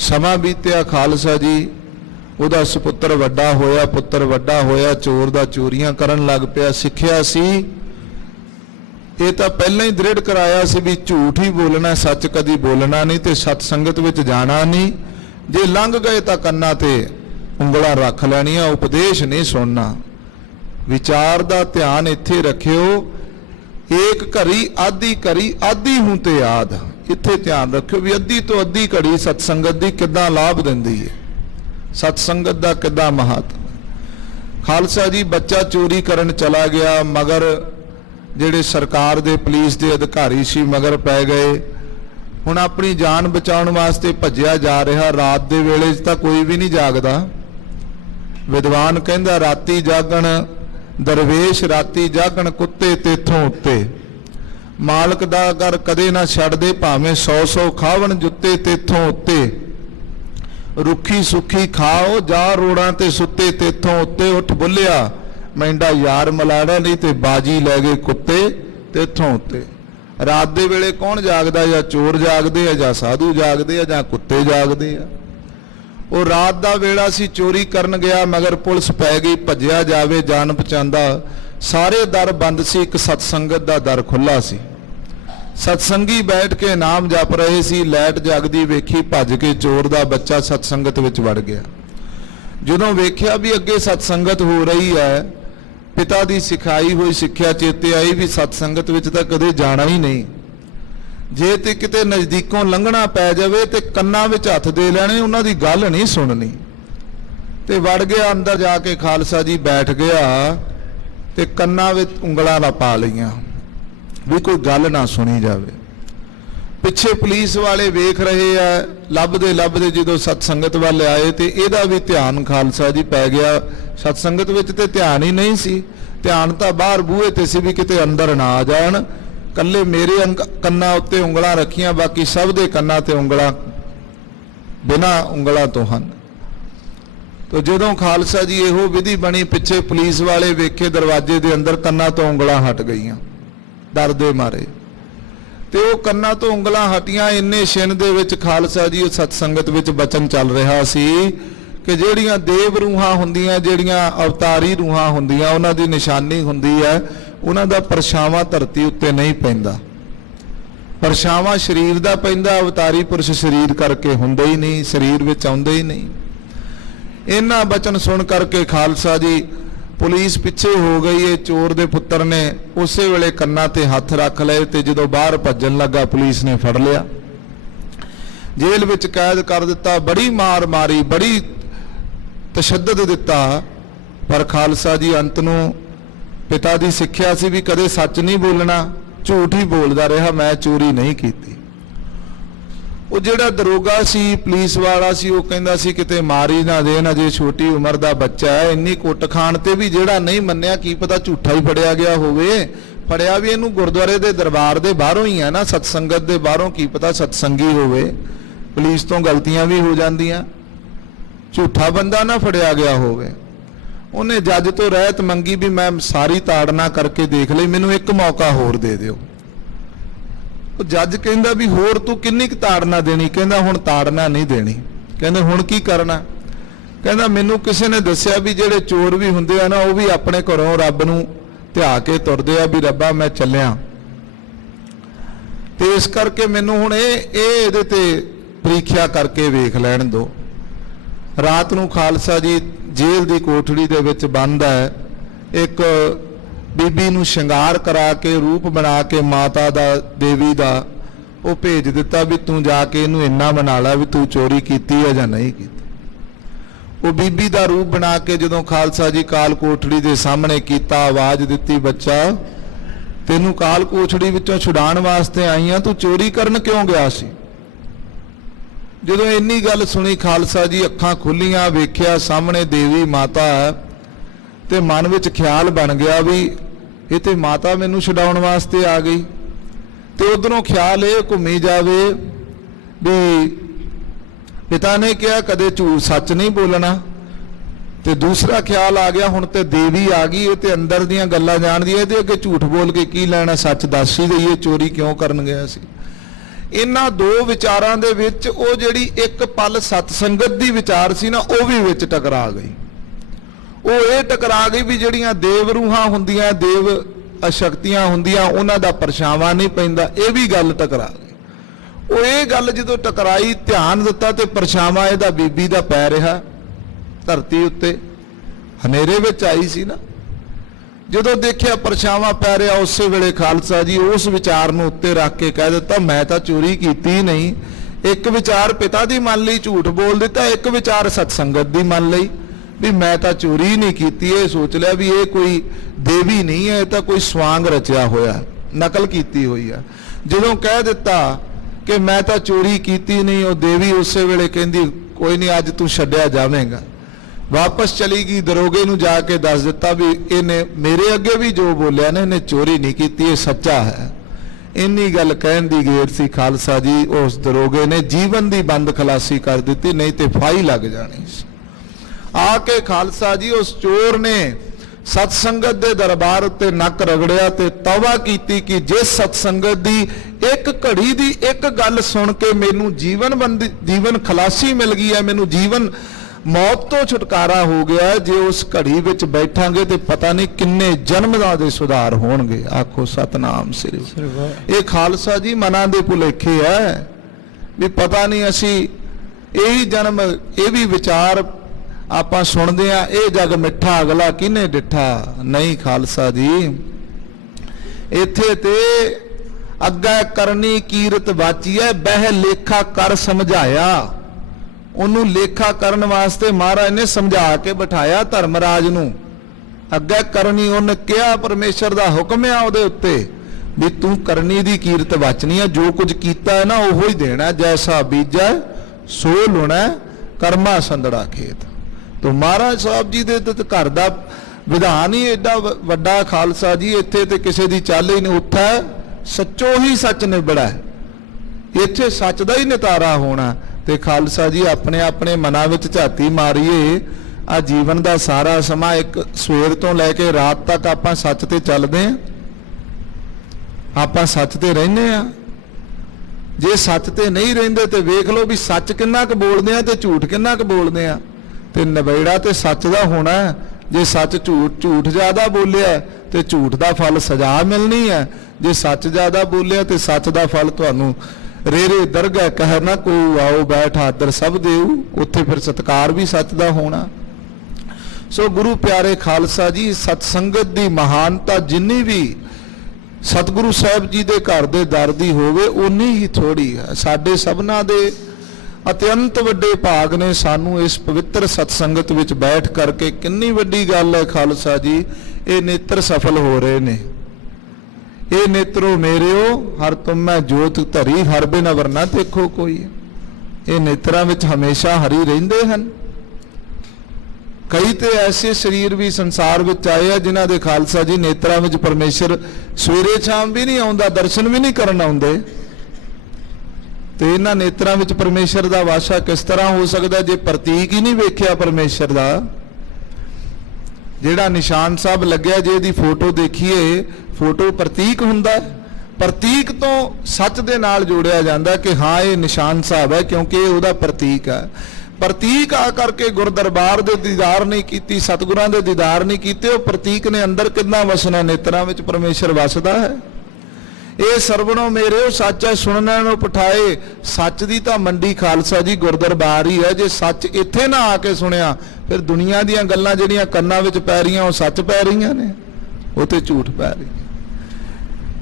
ਸਮਾਂ ਬੀਤਿਆ ਖਾਲਸਾ ਜੀ, ਉਹਦਾ ਸੁਪੁੱਤਰ ਵੱਡਾ ਹੋਇਆ, ਪੁੱਤਰ ਵੱਡਾ ਹੋਇਆ, ਚੋਰ ਦਾ ਚੋਰੀਆਂ ਕਰਨ ਲੱਗ ਪਿਆ। ਸਿੱਖਿਆ ਸੀ ਇਹ ਤਾਂ ਪਹਿਲਾਂ ਹੀ ਦ੍ਰਿੜ ਕਰਾਇਆ ਸੀ ਵੀ ਝੂਠ ਹੀ ਬੋਲਣਾ, ਸੱਚ ਕਦੀ ਬੋਲਣਾ ਨਹੀਂ ਤੇ ਸਤ ਸੰਗਤ ਵਿੱਚ ਜਾਣਾ ਨਹੀਂ। ਜੇ ਲੰਘ ਗਏ ਤਾਂ ਕੰਨਾਂ ਤੇ ਉਂਗਲਾਂ ਰੱਖ ਲੈਣੀਆਂ, ਉਪਦੇਸ਼ ਨਹੀਂ ਸੁਣਨਾ। ਵਿਚਾਰ ਦਾ ਧਿਆਨ ਇੱਥੇ ਰੱਖਿਓ, ਏਕ ਘੜੀ ਆਦੀ ਘੜੀ ਆਦੀ ਹੂੰ ਤੇ ਆਦ। ਇੱਥੇ ਧਿਆਨ ਰੱਖਿਓ ਵੀ ਅੱਧੀ ਤੋਂ ਅੱਧੀ ਘੜੀ ਸਤ ਸੰਗਤ ਦੀ ਕਿੱਦਾਂ ਲਾਭ ਦਿੰਦੀ ਹੈ, ਸਤ ਸੰਗਤ ਦਾ ਕਿੱਦਾਂ ਮਹੱਤਵ। ਖਾਲਸਾ ਜੀ, ਬੱਚਾ ਚੋਰੀ ਕਰਨ ਚਲਾ ਗਿਆ, ਮਗਰ ਜਿਹੜੇ ਸਰਕਾਰ ਦੇ ਪੁਲਿਸ ਦੇ ਅਧਿਕਾਰੀ ਸੀ ਮਗਰ ਪੈ ਗਏ। ਹੁਣ ਆਪਣੀ ਜਾਨ ਬਚਾਉਣ ਵਾਸਤੇ ਭੱਜਿਆ ਜਾ ਰਿਹਾ। ਰਾਤ ਦੇ ਵੇਲੇ ਤਾਂ ਕੋਈ ਵੀ ਨਹੀਂ ਜਾਗਦਾ। ਵਿਦਵਾਨ ਕਹਿੰਦਾ ਰਾਤੀ ਜਾਗਣ ਦਰਵੇਸ਼, ਰਾਤੀ ਜਾਗਣ ਕੁੱਤੇ ਤੇਥੋਂ ਉੱਤੇ। ਮਾਲਕ ਦਾ ਅਗਰ ਕਦੇ ਨਾ ਛੱਡਦੇ, ਭਾਵੇਂ 100 ਖਾਵਣ ਜੁੱਤੇ ਤੇਥੋਂ ਉੱਤੇ। ਰੁੱਖੀ ਸੁੱਖੀ ਖਾਓ ਜਾ ਰੋੜਾਂ ਤੇ ਸੁੱਤੇ ਤੇਥੋਂ ਉੱਤੇ। ਉੱਠ ਬੁੱਲਿਆ ਮੈਂਡਾ ਯਾਰ ਮਲਾੜਾ, ਨਹੀਂ ਤੇ ਬਾਜੀ ਲੈ ਗਏ ਕੁੱਤੇ ਤੇਥੋਂ ਉੱਤੇ। ਰਾਤ ਦੇ ਵੇਲੇ ਕੌਣ ਜਾਗਦਾ? ਜਾਂ ਚੋਰ ਜਾਗਦੇ ਆ, ਜਾਂ ਸਾਧੂ ਜਾਗਦੇ ਆ, ਜਾਂ ਕੁੱਤੇ ਜਾਗਦੇ ਆ। ਉਹ ਰਾਤ ਦਾ ਵੇਲਾ ਸੀ, ਚੋਰੀ ਕਰਨ ਗਿਆ, ਮਗਰ ਪੁਲਿਸ ਪੈ ਗਈ, ਭੱਜਿਆ ਜਾਵੇ ਜਾਨ ਬਚਾਉਂਦਾ। ਸਾਰੇ ਦਰ ਬੰਦ ਸੀ, ਇੱਕ ਸਤ ਸੰਗਤ ਦਾ ਦਰ ਖੁੱਲਾ ਸੀ। ਸਤਸੰਗੀ ਬੈਠ ਕੇ ਨਾਮ ਜਪ ਰਹੇ ਸੀ। ਲਾਈਟ ਜਗਦੀ ਵੇਖੀ, ਭੱਜ ਕੇ ਚੋਰ ਦਾ ਬੱਚਾ ਸਤ ਸੰਗਤ ਵਿੱਚ ਵੜ ਗਿਆ। ਜਦੋਂ ਵੇਖਿਆ ਵੀ ਅੱਗੇ ਸਤ ਸੰਗਤ ਹੋ ਰਹੀ ਹੈ, ਪਿਤਾ ਦੀ ਸਿਖਾਈ ਹੋਈ ਸਿੱਖਿਆ ਚੇਤੇ ਆਈ ਵੀ ਸਤ ਸੰਗਤ ਵਿੱਚ ਤਾਂ ਕਦੇ ਜਾਣਾ ਹੀ ਨਹੀਂ। ਜੇ ਤੇ ਕਿਤੇ ਨਜ਼ਦੀਕੋਂ ਲੰਘਣਾ ਪੈ ਜਾਵੇ ਤੇ ਕੰਨਾਂ ਵਿੱਚ ਹੱਥ ਦੇ ਲੈਣੇ, ਉਹਨਾਂ ਦੀ ਗੱਲ ਨਹੀਂ ਸੁਣਨੀ। ਤੇ ਵੜ ਗਿਆ ਅੰਦਰ, ਜਾ ਕੇ ਖਾਲਸਾ ਜੀ ਬੈਠ ਗਿਆ ਤੇ ਕੰਨਾਂ ਵਿੱਚ ਉਂਗਲਾਂ ਲਾ ਪਾ ਲਈਆਂ ਵੀ ਕੋਈ ਗੱਲ ਨਾ ਸੁਣੀ ਜਾਵੇ। ਪਿੱਛੇ ਪੁਲਿਸ ਵਾਲੇ ਵੇਖ ਰਹੇ ਆ, ਲੱਭਦੇ ਲੱਭਦੇ ਜਦੋਂ ਸਤ ਸੰਗਤ ਵੱਲ ਆਏ ਤੇ ਇਹਦਾ ਵੀ ਧਿਆਨ ਖਾਲਸਾ ਜੀ ਪੈ ਗਿਆ। ਸਤ ਸੰਗਤ ਵਿੱਚ ਤੇ ਧਿਆਨ ਹੀ ਨਹੀਂ ਸੀ, ਧਿਆਨ ਤਾਂ ਬਾਹਰ ਬੂਹੇ ਤੇ ਸੀ ਵੀ ਕਿਤੇ ਅੰਦਰ ਨਾ ਆ ਜਾਣ। ਕੱਲੇ ਮੇਰੇ ਕੰਨਾਂ ਉੱਤੇ ਉਂਗਲਾਂ ਰੱਖੀਆਂ, ਬਾਕੀ ਸਭ ਦੇ ਕੰਨਾਂ ਤੇ ਉਂਗਲਾਂ ਬਿਨਾਂ ਉਂਗਲਾਂ ਤੋਂ ਹਨ। ਤੋ ਜਦੋਂ ਖਾਲਸਾ ਜੀ ਇਹੋ ਵਿਧੀ ਬਣੀ, ਪਿੱਛੇ ਪੁਲਿਸ ਵਾਲੇ ਵੇਖੇ ਦਰਵਾਜ਼ੇ ਦੇ ਅੰਦਰ ਕੰਨਾਂ ਤੋਂ ਉਂਗਲਾਂ ਹਟ ਗਈਆਂ ਡਰ ਦੇ ਮਾਰੇ, ਤੇ ਉਹ ਕੰਨਾਂ ਤੋਂ ਉਂਗਲਾਂ ਹਟੀਆਂ। ਇੰਨੇ ਛਿਨ ਦੇ ਵਿੱਚ ਖਾਲਸਾ ਜੀ ਉਹ ਸਤ ਸੰਗਤ ਵਿੱਚ ਬਚਨ ਚੱਲ ਰਿਹਾ ਸੀ ਕਿ ਜਿਹੜੀਆਂ ਦੇਵ ਰੂਹਾਂ ਹੁੰਦੀਆਂ, ਜਿਹੜੀਆਂ ਅਵਤਾਰੀ ਰੂਹਾਂ ਹੁੰਦੀਆਂ, ਉਹਨਾਂ ਦੀ ਨਿਸ਼ਾਨੀ ਹੁੰਦੀ ਹੈ, ਉਹਨਾਂ ਦਾ ਪਰਛਾਵਾਂ ਧਰਤੀ ਉੱਤੇ ਨਹੀਂ ਪੈਂਦਾ। ਪਰਛਾਵਾਂ ਸਰੀਰ ਦਾ ਪੈਂਦਾ, ਅਵਤਾਰੀ ਪੁਰਸ਼ ਸਰੀਰ ਕਰਕੇ ਹੁੰਦੇ ਹੀ ਨਹੀਂ, ਸਰੀਰ ਵਿੱਚ ਆਉਂਦੇ ਹੀ ਨਹੀਂ। ਇਹਨਾਂ ਬਚਨ ਸੁਣ ਕਰਕੇ ਖਾਲਸਾ ਜੀ ਪੁਲਿਸ ਪਿੱਛੇ ਹੋ ਗਈ। ਇਹ ਚੋਰ ਦੇ ਪੁੱਤਰ ਨੇ ਉਸੇ ਵੇਲੇ ਕੰਨਾਂ ਤੇ ਹੱਥ ਰੱਖ ਲਏ, ਤੇ ਜਦੋਂ ਬਾਹਰ ਭੱਜਣ ਲੱਗਾ ਪੁਲਿਸ ਨੇ ਫੜ ਲਿਆ, ਜੇਲ੍ਹ ਵਿੱਚ ਕੈਦ ਕਰ ਦਿੱਤਾ। ਬੜੀ ਮਾਰ ਮਾਰੀ, ਬੜੀ ਤਸ਼ੱਦਦ ਦਿੱਤਾ, ਪਰ ਖਾਲਸਾ ਜੀ ਅੰਤ ਨੂੰ ਪਿਤਾ ਦੀ ਸਿੱਖਿਆ ਸੀ ਵੀ ਕਦੇ ਸੱਚ ਨਹੀਂ ਬੋਲਣਾ, ਝੂਠ ਹੀ ਬੋਲਦਾ ਰਿਹਾ, ਮੈਂ ਚੋਰੀ ਨਹੀਂ ਕੀਤੀ। ਉਹ ਜਿਹੜਾ ਦਰੋਗਾ ਸੀ, ਪੁਲਿਸ ਵਾਲਾ ਸੀ, ਉਹ ਕਹਿੰਦਾ ਸੀ ਕਿਤੇ ਮਾਰੀ ਨਾ ਦੇਣ, ਅਜੇ ਛੋਟੀ ਉਮਰ ਦਾ ਬੱਚਾ ਹੈ। ਇੰਨੀ ਕੁੱਟ ਖਾਣ ਤੇ ਵੀ ਜਿਹੜਾ ਨਹੀਂ ਮੰਨਿਆ, ਕੀ ਪਤਾ ਝੂਠਾ ਹੀ ਫੜਿਆ ਗਿਆ ਹੋਵੇ। ਫੜਿਆ ਵੀ ਇਹਨੂੰ ਗੁਰਦੁਆਰੇ ਦੇ ਦਰਬਾਰ ਦੇ ਬਾਹਰੋਂ ਹੀ ਹੈ ਨਾ, ਸਤਸੰਗਤ ਦੇ ਬਾਹਰੋਂ, ਕੀ ਪਤਾ ਸਤਸੰਗੀ ਹੋਵੇ। ਪੁਲਿਸ ਤੋਂ ਗਲਤੀਆਂ ਵੀ ਹੋ ਜਾਂਦੀਆਂ, ਝੂਠਾ ਬੰਦਾ ਨਾ ਫੜਿਆ ਗਿਆ ਹੋਵੇ। ਉਹਨੇ ਜੱਜ ਤੋਂ ਰਹਿਤ ਮੰਗੀ ਵੀ ਮੈਂ ਸਾਰੀ ਤਾੜਨਾ ਕਰਕੇ ਦੇਖ ਲਈ, ਮੈਨੂੰ ਇੱਕ ਮੌਕਾ ਹੋਰ ਦੇ ਦਿਓ। ਉਹ ਜੱਜ ਕਹਿੰਦਾ ਵੀ ਹੋਰ ਤੂੰ ਕਿੰਨੀ ਕੁ ਤਾੜਨਾ ਦੇਣੀ? ਕਹਿੰਦਾ ਹੁਣ ਤਾੜਨਾ ਨਹੀਂ ਦੇਣੀ। ਕਹਿੰਦੇ ਹੁਣ ਕੀ ਕਰਨਾ? ਕਹਿੰਦਾ ਮੈਨੂੰ ਕਿਸੇ ਨੇ ਦੱਸਿਆ ਵੀ ਜਿਹੜੇ ਚੋਰ ਵੀ ਹੁੰਦੇ ਆ ਨਾ, ਉਹ ਵੀ ਆਪਣੇ ਘਰੋਂ ਰੱਬ ਨੂੰ ਧਿਆ ਕੇ ਤੁਰਦੇ ਆ ਵੀ ਰੱਬਾ ਮੈਂ ਚੱਲਿਆ, ਤੇ ਇਸ ਕਰਕੇ ਮੈਨੂੰ ਹੁਣ ਇਹਦੇ ਤੇ ਪ੍ਰੀਖਿਆ ਕਰਕੇ ਵੇਖ ਲੈਣ ਦਿਓ। ਰਾਤ ਨੂੰ ਖਾਲਸਾ ਜੀ ਜੇਲ੍ਹ ਦੀ ਕੋਠੜੀ ਦੇ ਵਿੱਚ ਬੰਦ ਹੈ। ਇੱਕ ਬੀਬੀ ਨੂੰ ਸ਼ਿੰਗਾਰ ਕਰਾ ਕੇ, ਰੂਪ ਬਣਾ ਕੇ ਮਾਤਾ ਦਾ, ਦੇਵੀ ਦਾ, ਉਹ ਭੇਜ ਦਿੱਤਾ ਵੀ ਤੂੰ ਜਾ ਕੇ ਇਹਨੂੰ ਇੰਨਾ ਮਨਾ ਲੈ ਵੀ ਤੂੰ ਚੋਰੀ ਕੀਤੀ ਹੈ ਜਾਂ ਨਹੀਂ ਕੀਤੀ। ਉਹ ਬੀਬੀ ਦਾ ਰੂਪ ਬਣਾ ਕੇ ਜਦੋਂ ਖਾਲਸਾ ਜੀ ਕਾਲ ਕੋਠੜੀ ਦੇ ਸਾਹਮਣੇ ਕੀਤਾ, ਆਵਾਜ਼ ਦਿੱਤੀ, ਬੱਚਾ ਤੈਨੂੰ ਕਾਲ ਕੋਠੜੀ ਵਿੱਚੋਂ ਛੁਡਾਉਣ ਵਾਸਤੇ ਆਈ ਆ, ਤੂੰ ਚੋਰੀ ਕਰਨ ਕਿਉਂ ਗਿਆ ਸੀ? ਜਦੋਂ ਇੰਨੀ ਗੱਲ ਸੁਣੀ ਖਾਲਸਾ ਜੀ ਅੱਖਾਂ ਖੁੱਲੀਆਂ, ਵੇਖਿਆ ਸਾਹਮਣੇ ਦੇਵੀ ਮਾਤਾ ਹੈ, ਤੇ ਮਨ ਵਿੱਚ ਖਿਆਲ ਬਣ ਗਿਆ ਵੀ ਇਹ ਤੇ ਮਾਤਾ ਮੈਨੂੰ ਛਡਾਉਣ ਵਾਸਤੇ ਆ ਗਈ। ਤੇ ਉਧਰੋਂ ਖਿਆਲ ਇਹ ਘੁੰਮੀ ਜਾਵੇ ਵੀ ਪਿਤਾ ਨੇ ਕਿਹਾ ਕਦੇ ਝੂਠ ਸੱਚ ਨਹੀਂ ਬੋਲਣਾ, ਤੇ ਦੂਸਰਾ ਖਿਆਲ ਆ ਗਿਆ ਹੁਣ ਤੇ ਦੇਵੀ ਆ ਗਈ, ਇਹ ਤੇ ਅੰਦਰ ਦੀਆਂ ਗੱਲਾਂ ਜਾਣਦੀ ਹੈ, ਇਹਦੇ ਅੱਗੇ ਝੂਠ ਬੋਲ ਕੇ ਕੀ ਲੈਣਾ, ਸੱਚ ਦੱਸ ਹੀ ਦਈਏ ਚੋਰੀ ਕਿਉਂ ਕਰਨ ਗਿਆ ਸੀ। ਇਹਨਾਂ ਦੋ ਵਿਚਾਰਾਂ ਦੇ ਵਿੱਚ ਉਹ ਜਿਹੜੀ ਇੱਕ ਪਲ ਸਤ ਸੰਗਤ ਦੀ ਵਿਚਾਰ ਸੀ ਨਾ, ਉਹ ਵੀ ਵਿੱਚ ਟਕਰਾ ਗਈ। ਉਹ ਇਹ ਟਕਰਾ ਗਈ ਵੀ ਜਿਹੜੀਆਂ ਦੇਵ ਰੂਹਾਂ ਹੁੰਦੀਆਂ, ਦੇਵ ਸ਼ਕਤੀਆਂ ਹੁੰਦੀਆਂ, ਉਹਨਾਂ ਦਾ ਪਰਛਾਵਾਂ ਨਹੀਂ ਪੈਂਦਾ, ਇਹ ਵੀ ਗੱਲ ਟਕਰਾ ਗਈ। ਉਹ ਇਹ ਗੱਲ ਜਦੋਂ ਟਕਰਾਈ, ਧਿਆਨ ਦਿੱਤਾ ਤੇ ਪਰਛਾਵਾਂ ਇਹਦਾ ਬੀਬੀ ਦਾ ਪੈ ਰਿਹਾ ਧਰਤੀ ਉੱਤੇ, ਹਨੇਰੇ ਵਿੱਚ ਆਈ ਸੀ ਨਾ। ਜਦੋਂ ਦੇਖਿਆ ਪਰਛਾਵਾਂ ਪੈ ਰਿਹਾ, ਉਸੇ ਵੇਲੇ ਖਾਲਸਾ ਜੀ ਉਸ ਵਿਚਾਰ ਨੂੰ ਉੱਤੇ ਰੱਖ ਕੇ ਕਹਿ ਦਿੱਤਾ ਮੈਂ ਤਾਂ ਚੋਰੀ ਕੀਤੀ ਨਹੀਂ। ਇੱਕ ਵਿਚਾਰ ਪਿਤਾ ਦੀ ਮੰਨ ਲਈ, ਝੂਠ ਬੋਲ ਦਿੱਤਾ, ਇੱਕ ਵਿਚਾਰ ਸਤਸੰਗਤ ਦੀ ਮੰਨ ਲਈ ਵੀ ਮੈਂ ਤਾਂ ਚੋਰੀ ਨਹੀਂ ਕੀਤੀ। ਇਹ ਸੋਚ ਲਿਆ ਵੀ ਇਹ ਕੋਈ ਦੇਵੀ ਨਹੀਂ ਹੈ, ਇਹ ਤਾਂ ਕੋਈ ਸਵਾਂਗ ਰਚਿਆ ਹੋਇਆ, ਨਕਲ ਕੀਤੀ ਹੋਈ ਹੈ। ਜਦੋਂ ਕਹਿ ਦਿੱਤਾ ਕਿ ਮੈਂ ਤਾਂ ਚੋਰੀ ਕੀਤੀ ਨਹੀਂ, ਉਹ ਦੇਵੀ ਉਸੇ ਵੇਲੇ ਕਹਿੰਦੀ ਕੋਈ ਨਹੀਂ, ਅੱਜ ਤੂੰ ਛੱਡਿਆ ਜਾਵੇਂਗਾ। ਵਾਪਸ ਚਲੀ ਗਈ, ਦਰੋਗੇ ਨੂੰ ਜਾ ਕੇ ਦੱਸ ਦਿੱਤਾ ਵੀ ਇਹਨੇ ਮੇਰੇ ਅੱਗੇ ਵੀ ਜੋ ਬੋਲਿਆ ਨਾ, ਇਹਨੇ ਚੋਰੀ ਨਹੀਂ ਕੀਤੀ, ਇਹ ਸੱਚਾ ਹੈ। ਇੰਨੀ ਗੱਲ ਕਹਿਣ ਦੀ ਗੇੜ ਸੀ ਖਾਲਸਾ ਜੀ, ਉਸ ਦਰੋਗੇ ਨੇ ਜੀਵਨ ਦੀ ਬੰਦ ਖਲਾਸੀ ਕਰ ਦਿੱਤੀ, ਨਹੀਂ ਤੇ ਫਾਹੀ ਲੱਗ ਜਾਣੀ ਸੀ। ਆ ਕੇ ਖਾਲਸਾ ਜੀ ਉਸ ਚੋਰ ਨੇ ਸਤ ਸੰਗਤ ਦੇ ਦਰਬਾਰ ਉੱਤੇ ਨੱਕ ਰਗੜਿਆ ਤੇ ਤੌਬਾ ਕੀਤੀ ਕਿ ਜਿਸ ਸਤ ਸੰਗਤ ਦੀ ਇੱਕ ਘੜੀ ਦੀ ਇੱਕ ਗੱਲ ਸੁਣ ਕੇ ਮੈਨੂੰ ਜੀਵਨ ਖਲਾਸੀ ਮਿਲ ਗਈ ਹੈ, ਮੈਨੂੰ ਜੀਵਨ ਮੌਤ ਤੋਂ ਛੁਟਕਾਰਾ ਹੋ ਗਿਆ, ਜੇ ਉਸ ਘੜੀ ਵਿੱਚ ਬੈਠਾਂਗੇ ਤੇ ਪਤਾ ਨਹੀਂ ਕਿੰਨੇ ਜਨਮਾਂ ਦੇ ਸੁਧਾਰ ਹੋਣਗੇ। ਆਖੋ ਸਤਨਾਮ ਸ੍ਰੀ। ਇਹ ਖਾਲਸਾ ਜੀ ਮਨਾਂ ਦੇ ਭੁਲੇਖੇ ਹੈ ਵੀ ਪਤਾ ਨਹੀਂ ਅਸੀਂ ਇਹੀ ਜਨਮ, ਇਹ ਵੀ ਵਿਚਾਰ ਆਪਾਂ ਸੁਣਦੇ ਆ, ਇਹ ਜਗ ਮਿੱਠਾ ਅਗਲਾ ਕਿਹਨੇ ਡਿੱਠਾ। ਨਹੀਂ ਖਾਲਸਾ ਜੀ, ਇੱਥੇ ਤੇ ਅੱਗਾ ਕਰਨੀ ਕੀਰਤ ਵਾਚੀਐ, ਬਹਿ ਲੇਖਾ ਕਰ ਸਮਝਾਇਆ। ਉਹਨੂੰ ਲੇਖਾ ਕਰਨ ਵਾਸਤੇ ਮਹਾਰਾਜ ਨੇ ਸਮਝਾ ਕੇ ਬਿਠਾਇਆ ਧਰਮਰਾਜ ਨੂੰ। ਅੱਗੇ ਕਰਨੀ ਉਹਨੇ ਕਿਹਾ, ਪਰਮੇਸ਼ਰ ਦਾ ਹੁਕਮ ਆ ਉਹਦੇ ਉੱਤੇ ਵੀ ਤੂੰ ਕਰਨੀ ਦੀ ਕੀਰਤ ਵਾਚਣੀ ਆ, ਜੋ ਕੁਝ ਕੀਤਾ ਹੈ ਨਾ ਉਹੋ ਹੀ ਦੇਣਾ, ਜੈਸਾ ਬੀਜੈ ਸੋ ਲੁਣਾ, ਕਰਮਾ ਸੰਦੜਾ ਖੇਤ। ਤੋ ਮਹਾਰਾਜ ਸਾਹਿਬ ਜੀ ਦੇ ਘਰ ਦਾ ਵਿਧਾਨ ਹੀ ਐਡਾ ਵੱਡਾ ਖਾਲਸਾ ਜੀ, ਇੱਥੇ ਤੇ ਕਿਸੇ ਦੀ ਚਾਲ ਹੀ ਨਹੀਂ। ਉੱਠਾ ਸੱਚੋ ਹੀ ਸੱਚ ਨਿਬੜਾ, ਇੱਥੇ ਸੱਚ ਦਾ ਹੀ ਨਿਤਾਰਾ ਹੋਣਾ। ਤੇ ਖਾਲਸਾ ਜੀ ਆਪਣੇ ਆਪਣੇ ਮਨਾਂ ਵਿੱਚ ਝਾਤੀ ਮਾਰੀਏ, ਆ ਜੀਵਨ ਦਾ ਸਾਰਾ ਸਮਾਂ ਇੱਕ ਸਵੇਰ ਤੋਂ ਲੈ ਕੇ ਰਾਤ ਤੱਕ ਆਪਾਂ ਸੱਚ ਤੇ ਚੱਲਦੇ ਆ, ਆਪਾਂ ਸੱਚ ਤੇ ਰਹਿੰਦੇ ਆ। ਜੇ ਸੱਚ ਤੇ ਨਹੀਂ ਰਹਿੰਦੇ ਤੇ ਵੇਖ ਲਓ ਵੀ ਸੱਚ ਕਿੰਨਾ ਕੁ ਬੋਲਦੇ ਆ ਤੇ ਝੂਠ ਕਿੰਨਾ ਕੁ ਬੋਲਦੇ ਆ, ਤੇ ਨਵੇੜਾ ਤੇ ਸੱਚ ਦਾ ਹੋਣਾ। ਜੇ ਸੱਚ ਝੂਠ ਜ਼ਿਆਦਾ ਬੋਲਿਆ ਤੇ ਝੂਠ ਦਾ ਫਲ ਸਜ਼ਾ ਮਿਲਣੀ ਹੈ, ਜੇ ਸੱਚ ਜ਼ਿਆਦਾ ਬੋਲਿਆ ਤੇ ਸੱਚ ਦਾ ਫਲ ਤੁਹਾਨੂੰ ਰੇਰੇ ਦਰਗਾਹ ਕਹਿ ਨਾ ਕੋਈ ਆਓ ਬੈਠ ਆਦਰ ਸਭ ਦੇਉ, ਉੱਥੇ ਫਿਰ ਸਤਕਾਰ ਵੀ ਸੱਚ ਦਾ ਹੋਣਾ। ਸੋ ਗੁਰੂ ਪਿਆਰੇ ਖਾਲਸਾ ਜੀ, ਸਤ ਸੰਗਤ ਦੀ ਮਹਾਨਤਾ ਜਿੰਨੀ ਵੀ ਸਤਿਗੁਰੂ ਸਾਹਿਬ ਜੀ ਦੇ ਘਰ ਦੇ ਦਰ ਦੀ ਹੋਵੇ ਉਨੀ ਹੀ ਥੋੜੀ ਹੈ। ਸਾਡੇ ਸਭਨਾਂ ਦੇ ਅਤਿਅੰਤ ਵੱਡੇ ਭਾਗ ਨੇ ਸਾਨੂੰ ਇਸ ਪਵਿੱਤਰ ਸਤ ਸੰਗਤ ਵਿੱਚ ਬੈਠ ਕਰਕੇ। ਕਿੰਨੀ ਵੱਡੀ ਗੱਲ ਹੈ ਖਾਲਸਾ ਜੀ, ਇਹ ਨੇਤਰ ਸਫਲ ਹੋ ਰਹੇ ਨੇ। ਇਹ ਨੇਤਰੋ ਮੇਰਿਓ ਹਰ ਤੁਮ ਮੈਂ ਜੋਤ ਧਰੀ, ਹਰ ਬਿਨ ਅਵਰ ਨਾ ਦੇਖੋ ਕੋਈ। ਇਹ ਨੇਤਰਾਂ ਵਿੱਚ ਹਮੇਸ਼ਾ ਹਰੀ ਰਹਿੰਦੇ ਹਨ। ਕਈ ਤੇ ਐਸੇ ਸਰੀਰ ਵੀ ਸੰਸਾਰ ਵਿੱਚ ਆਏ ਆ ਜਿਨ੍ਹਾਂ ਦੇ ਖਾਲਸਾ ਜੀ ਨੇਤਰਾਂ ਵਿੱਚ ਪਰਮੇਸ਼ਰ ਸਵੇਰੇ ਸ਼ਾਮ ਵੀ ਨਹੀਂ ਆਉਂਦਾ, ਦਰਸ਼ਨ ਵੀ ਨਹੀਂ ਕਰਨ ਆਉਂਦੇ। ਤੇ ਇਹਨਾਂ ਨੇਤਰਾਂ ਵਿੱਚ ਪਰਮੇਸ਼ਰ ਦਾ ਵਾਸਾ ਕਿਸ ਤਰ੍ਹਾਂ ਹੋ ਸਕਦਾ ਜੇ ਪ੍ਰਤੀਕ ਹੀ ਨਹੀਂ ਵੇਖਿਆ ਪਰਮੇਸ਼ਰ ਦਾ। ਜਿਹੜਾ ਨਿਸ਼ਾਨ ਸਾਹਿਬ ਲੱਗਿਆ, ਜੇ ਇਹਦੀ ਫੋਟੋ ਦੇਖੀਏ, ਫੋਟੋ ਪ੍ਰਤੀਕ ਹੁੰਦਾ। ਪ੍ਰਤੀਕ ਤੋਂ ਸੱਚ ਦੇ ਨਾਲ ਜੋੜਿਆ ਜਾਂਦਾ ਕਿ ਹਾਂ ਇਹ ਨਿਸ਼ਾਨ ਸਾਹਿਬ ਹੈ, ਕਿਉਂਕਿ ਇਹ ਉਹਦਾ ਪ੍ਰਤੀਕ ਹੈ। ਪ੍ਰਤੀਕ ਆ ਕਰਕੇ ਗੁਰਦਰਬਾਰ ਦੇ ਦੀਦਾਰ ਨਹੀਂ ਕੀਤੀ, ਸਤਿਗੁਰਾਂ ਦੇ ਦੀਦਾਰ ਨਹੀਂ ਕੀਤੇ, ਉਹ ਪ੍ਰਤੀਕ ਨੇ ਅੰਦਰ ਕਿੰਨਾ ਵਸਣਾ। ਨੇਤਰਾਂ ਵਿੱਚ ਪਰਮੇਸ਼ਰ ਵਸਦਾ ਹੈ। ਇਹ ਸਰਵਣੋ ਮੇਰਿਓ ਸੱਚ ਹੈ ਸੁਣਨਾ ਨੂੰ ਪਠਾਏ। ਸੱਚ ਦੀ ਤਾਂ ਮੰਡੀ ਖਾਲਸਾ ਜੀ ਗੁਰਦਰਬਾਰ ਹੀ ਹੈ। ਜੇ ਸੱਚ ਇੱਥੇ ਨਾ ਆ ਕੇ ਸੁਣਿਆ, ਫਿਰ ਦੁਨੀਆ ਦੀਆਂ ਗੱਲਾਂ ਜਿਹੜੀਆਂ ਕੰਨਾਂ ਵਿੱਚ ਪੈ ਰਹੀਆਂ ਉਹ ਸੱਚ ਪੈ ਰਹੀਆਂ ਨੇ, ਉਹ ਤੇ ਝੂਠ ਪੈ ਰਹੀ।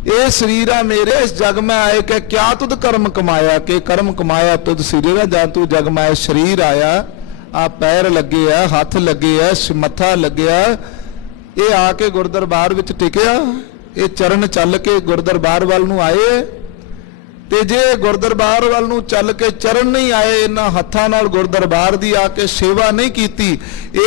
ਇਹ ਸਰੀਰਾ ਮੇਰੇ ਇਸ ਜਗ ਮੈਂ ਆਏ ਕਿ ਕਿਆ ਤੁਧ ਕਰਮ ਕਮਾਇਆ, ਕਿ ਕਰਮ ਕਮਾਇਆ ਤੁਧ ਸਰੀਰਾ ਜਾਂ ਤੂੰ ਜਗ ਮੈਂ ਸਰੀਰ ਆਇਆ। ਆ ਪੈਰ ਲੱਗੇ ਆ, ਹੱਥ ਲੱਗੇ ਆ, ਮੱਥਾ ਲੱਗਿਆ, ਇਹ ਆ ਕੇ ਗੁਰਦਰਬਾਰ ਵਿੱਚ ਟਿਕਿਆ। ਇਹ ਚਰਨ ਚੱਲ ਕੇ ਗੁਰਦਰਬਾਰ ਵੱਲ ਨੂੰ ਆਏ। ਤੇ ਜੇ ਗੁਰਦਰਬਾਰ ਵੱਲ ਨੂੰ ਚੱਲ ਕੇ ਚਰਨ ਨਹੀਂ ਆਏ, ਇਹਨਾਂ ਹੱਥਾਂ ਨਾਲ ਗੁਰਦਰਬਾਰ ਦੀ ਆ ਕੇ ਸੇਵਾ ਨਹੀਂ ਕੀਤੀ,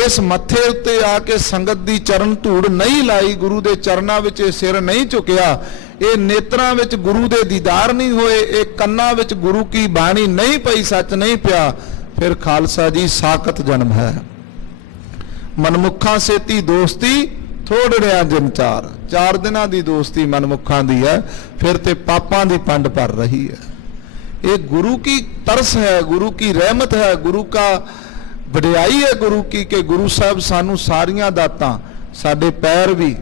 ਇਸ ਮੱਥੇ ਉੱਤੇ ਆ ਕੇ ਸੰਗਤ ਦੀ ਚਰਨ ਧੂੜ ਨਹੀਂ ਲਾਈ, ਗੁਰੂ ਦੇ ਚਰਨਾਂ ਵਿੱਚ ਇਹ ਸਿਰ ਨਹੀਂ ਝੁਕਿਆ, ਇਹ ਨੇਤਰਾਂ ਵਿੱਚ ਗੁਰੂ ਦੇ ਦੀਦਾਰ ਨਹੀਂ ਹੋਏ, ਇਹ ਕੰਨਾਂ ਵਿੱਚ ਗੁਰੂ ਕੀ ਬਾਣੀ ਨਹੀਂ ਪਈ, ਸੱਚ ਨਹੀਂ ਪਿਆ, ਫਿਰ ਖਾਲਸਾ ਜੀ ਸਾਖਤ ਜਨਮ ਹੈ। ਮਨਮੁਖਾਂ ਸੇਤੀ ਦੋਸਤੀ ਥੋੜੜਿਆ ਜਿਨ ਚਾਰ। 4 ਦਿਨਾਂ ਦੀ ਦੋਸਤੀ ਮਨਮੁਖਾਂ ਦੀ ਹੈ, ਫਿਰ ਤੇ ਪਾਪਾਂ ਦੀ ਪੰਡ ਭਰ ਰਹੀ ਹੈ। ਇਹ ਗੁਰੂ की तरस है, गुरु की रहमत है, गुरु का ਵਡਿਆਈ ਹੈ ਗੁਰੂ की कि गुरु ਸਾਹਿਬ ਸਾਨੂੰ ਸਾਰੀਆਂ ਦਾਤਾਂ, ਸਾਡੇ ਪੈਰ ਵੀ,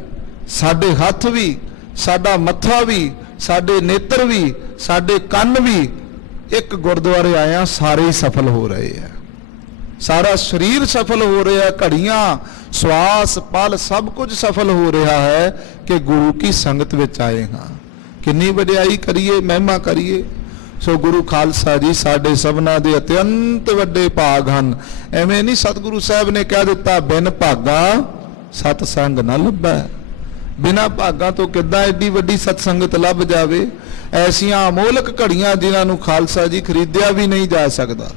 ਸਾਡੇ ਹੱਥ ਵੀ, ਸਾਡਾ ਮੱਥਾ ਵੀ, ਸਾਡੇ ਨੇਤਰ ਵੀ, ਸਾਡੇ ਕੰਨ ਵੀ, ਇੱਕ ਗੁਰਦੁਆਰੇ ਆਇਆ ਸਾਰੇ ਹੀ ਸਫਲ ਹੋ ਰਹੇ ਆ। ਸਾਰਾ ਸਰੀਰ ਸਫਲ ਹੋ ਰਿਹਾ, ਘੜੀਆਂ, ਸਵਾਸ, ਪਲ ਸਭ ਕੁਝ ਸਫਲ ਹੋ ਰਿਹਾ ਹੈ ਕਿ ਗੁਰੂ ਕੀ ਸੰਗਤ ਵਿੱਚ ਆਏ ਹਾਂ। ਕਿੰਨੀ ਵਡਿਆਈ ਕਰੀਏ, ਮਹਿਮਾ ਕਰੀਏ। ਸੋ ਗੁਰੂ ਖਾਲਸਾ ਜੀ ਸਾਡੇ ਸਭਨਾਂ ਦੇ ਅਤਿਅੰਤ ਵੱਡੇ ਭਾਗ ਹਨ। ਐਵੇਂ ਨਹੀਂ ਸਤਿਗੁਰੂ ਸਾਹਿਬ ਨੇ ਕਹਿ ਦਿੱਤਾ ਬਿਨ ਭਾਗਾ ਸਤ ਸੰਗ ਨਾ ਲੱਭੈ। ਬਿਨਾਂ ਭਾਗਾਂ ਤੋਂ ਕਿੱਦਾਂ ਐਡੀ ਵੱਡੀ ਸਤ ਸੰਗਤ ਲੱਭ ਜਾਵੇ। ਐਸੀਆਂ ਅਮੋਲਕ ਘੜੀਆਂ ਜਿਨ੍ਹਾਂ ਨੂੰ ਖਾਲਸਾ ਜੀ ਖਰੀਦਿਆ ਵੀ ਨਹੀਂ ਜਾ ਸਕਦਾ।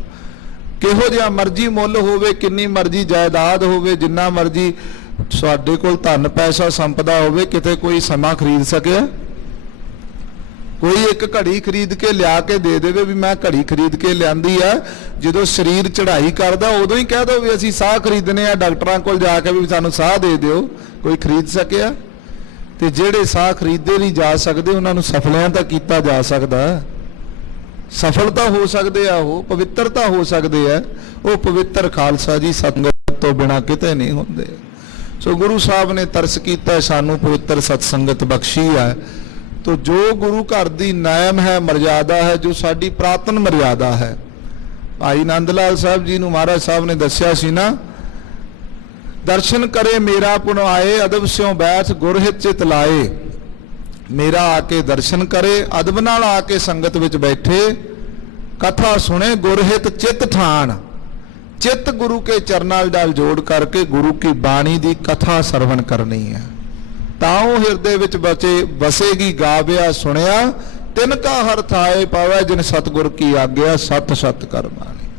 ਕਿਹੋ ਜਿਹਾ ਮਰਜ਼ੀ ਮੁੱਲ ਹੋਵੇ, ਕਿੰਨੀ ਮਰਜ਼ੀ ਜਾਇਦਾਦ ਹੋਵੇ, ਜਿੰਨਾ ਮਰਜ਼ੀ ਸਾਡੇ ਕੋਲ ਧਨ ਪੈਸਾ ਸੰਪਦਾ ਹੋਵੇ, ਕਿਤੇ ਕੋਈ ਸਮਾਂ ਖਰੀਦ ਸਕਿਆ? ਕੋਈ ਇੱਕ ਘੜੀ ਖਰੀਦ ਕੇ ਲਿਆ ਕੇ ਦੇ ਦੇਵੇ ਵੀ ਮੈਂ ਘੜੀ ਖਰੀਦ ਕੇ ਲਿਆਂਦੀ ਆ, ਜਦੋਂ ਸਰੀਰ ਚੜ੍ਹਾਈ ਕਰਦਾ ਉਦੋਂ ਹੀ ਕਹਿ ਦੋ ਵੀ ਅਸੀਂ ਸਾਹ ਖਰੀਦਨੇ ਆ, ਡਾਕਟਰਾਂ ਕੋਲ ਜਾ ਕੇ ਵੀ ਸਾਨੂੰ ਸਾਹ ਦੇ ਦਿਓ। ਕੋਈ ਖਰੀਦ ਸਕਿਆ? ਤੇ ਜਿਹੜੇ ਸਾਹ ਖਰੀਦੇ ਨਹੀਂ ਜਾ ਸਕਦੇ ਉਹਨਾਂ ਨੂੰ ਸਫਲਿਆਂ ਤਾਂ ਕੀਤਾ ਜਾ ਸਕਦਾ। ਸਫਲਤਾ ਹੋ ਸਕਦੇ ਆ, ਉਹ ਪਵਿੱਤਰਤਾ ਹੋ ਸਕਦੇ ਆ। ਉਹ ਪਵਿੱਤਰ ਖਾਲਸਾ ਜੀ ਸਤਿਗੁਰ ਤੋਂ ਬਿਨਾ ਕਿਤੇ ਨਹੀਂ ਹੁੰਦੇ। ਸੋ ਗੁਰੂ ਸਾਹਿਬ ਨੇ ਤਰਸ ਕੀਤਾ, ਸਾਨੂੰ ਪਵਿੱਤਰ ਸਤ ਸੰਗਤ ਬਖਸ਼ੀ ਹੈ। तो जो गुरु घर की नायम है, मर्यादा है, जो साडी प्रातन मर्यादा है। भाई नंद लाल साहब जी महाराज साहब ने दसिया सी ना, दर्शन करे मेरा पुन आए, अदब स्यों बैठ गुरहित चित लाए। मेरा आके दर्शन करे, अदब नाल आके संगत विच बैठे, कथा सुने गुरहित चित ठान। चित गुरु के चरनां नाल जोड़ करके गुरु की बाणी की कथा सरवण करनी है। ताओ हिरदे विच बचे बसेगी गाव्या सुनिया, तिनका हर थाए पावै जिन सतगुर की आज्ञा, सत सत कर मानी।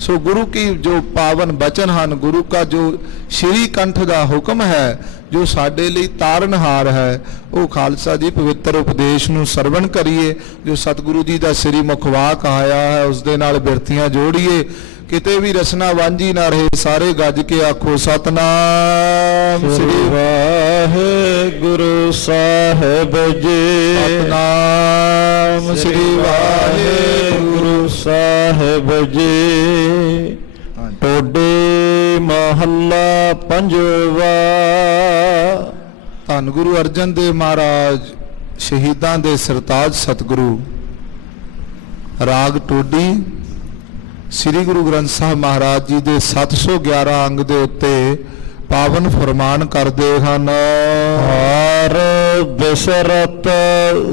सो गुरु की जो पावन बचन हैं, गुरु का जो श्री कंठ का हुक्म है, जो साडे लई तारनहार है, वो खालसा जी पवित्र उपदेश नूं सरवण करिए। जो सतगुरु जी का श्री मुखवाक आया है उस दे नाल बिरतियां जोड़िए। ਕਿਤੇ ਵੀ ਰਸਨਾ ਵਾਂਝੀ ਨਾ ਰਹੇ। ਸਾਰੇ ਗੱਜ ਕੇ ਆਖੋ ਸਤਨਾਮ ਸ੍ਰੀ ਵਾਹਿਗੁਰੂ ਸਾਹਿਬ ਜੀ। ਸਤਨਾਮ ਸ੍ਰੀ ਵਾਹਿਗੁਰੂ ਸਾਹਿਬ ਜੀ। ਟੋਡੇ ਮਹੱਲਾ ਪੰਜਵਾ। ਧੰਨ ਗੁਰੂ ਅਰਜਨ ਦੇਵ ਮਹਾਰਾਜ ਸ਼ਹੀਦਾਂ ਦੇ ਸਰਤਾਜ ਸਤਿਗੁਰੂ ਰਾਗ ਟੋਡੀ ਸ੍ਰੀ ਗੁਰੂ ਗ੍ਰੰਥ ਸਾਹਿਬ ਮਹਾਰਾਜ ਜੀ ਦੇ 711 ਅੰਗ ਦੇ ਉੱਤੇ ਪਾਵਨ ਫਰਮਾਨ ਕਰਦੇ ਹਨ। ਹਰ ਬਿਸਰਤ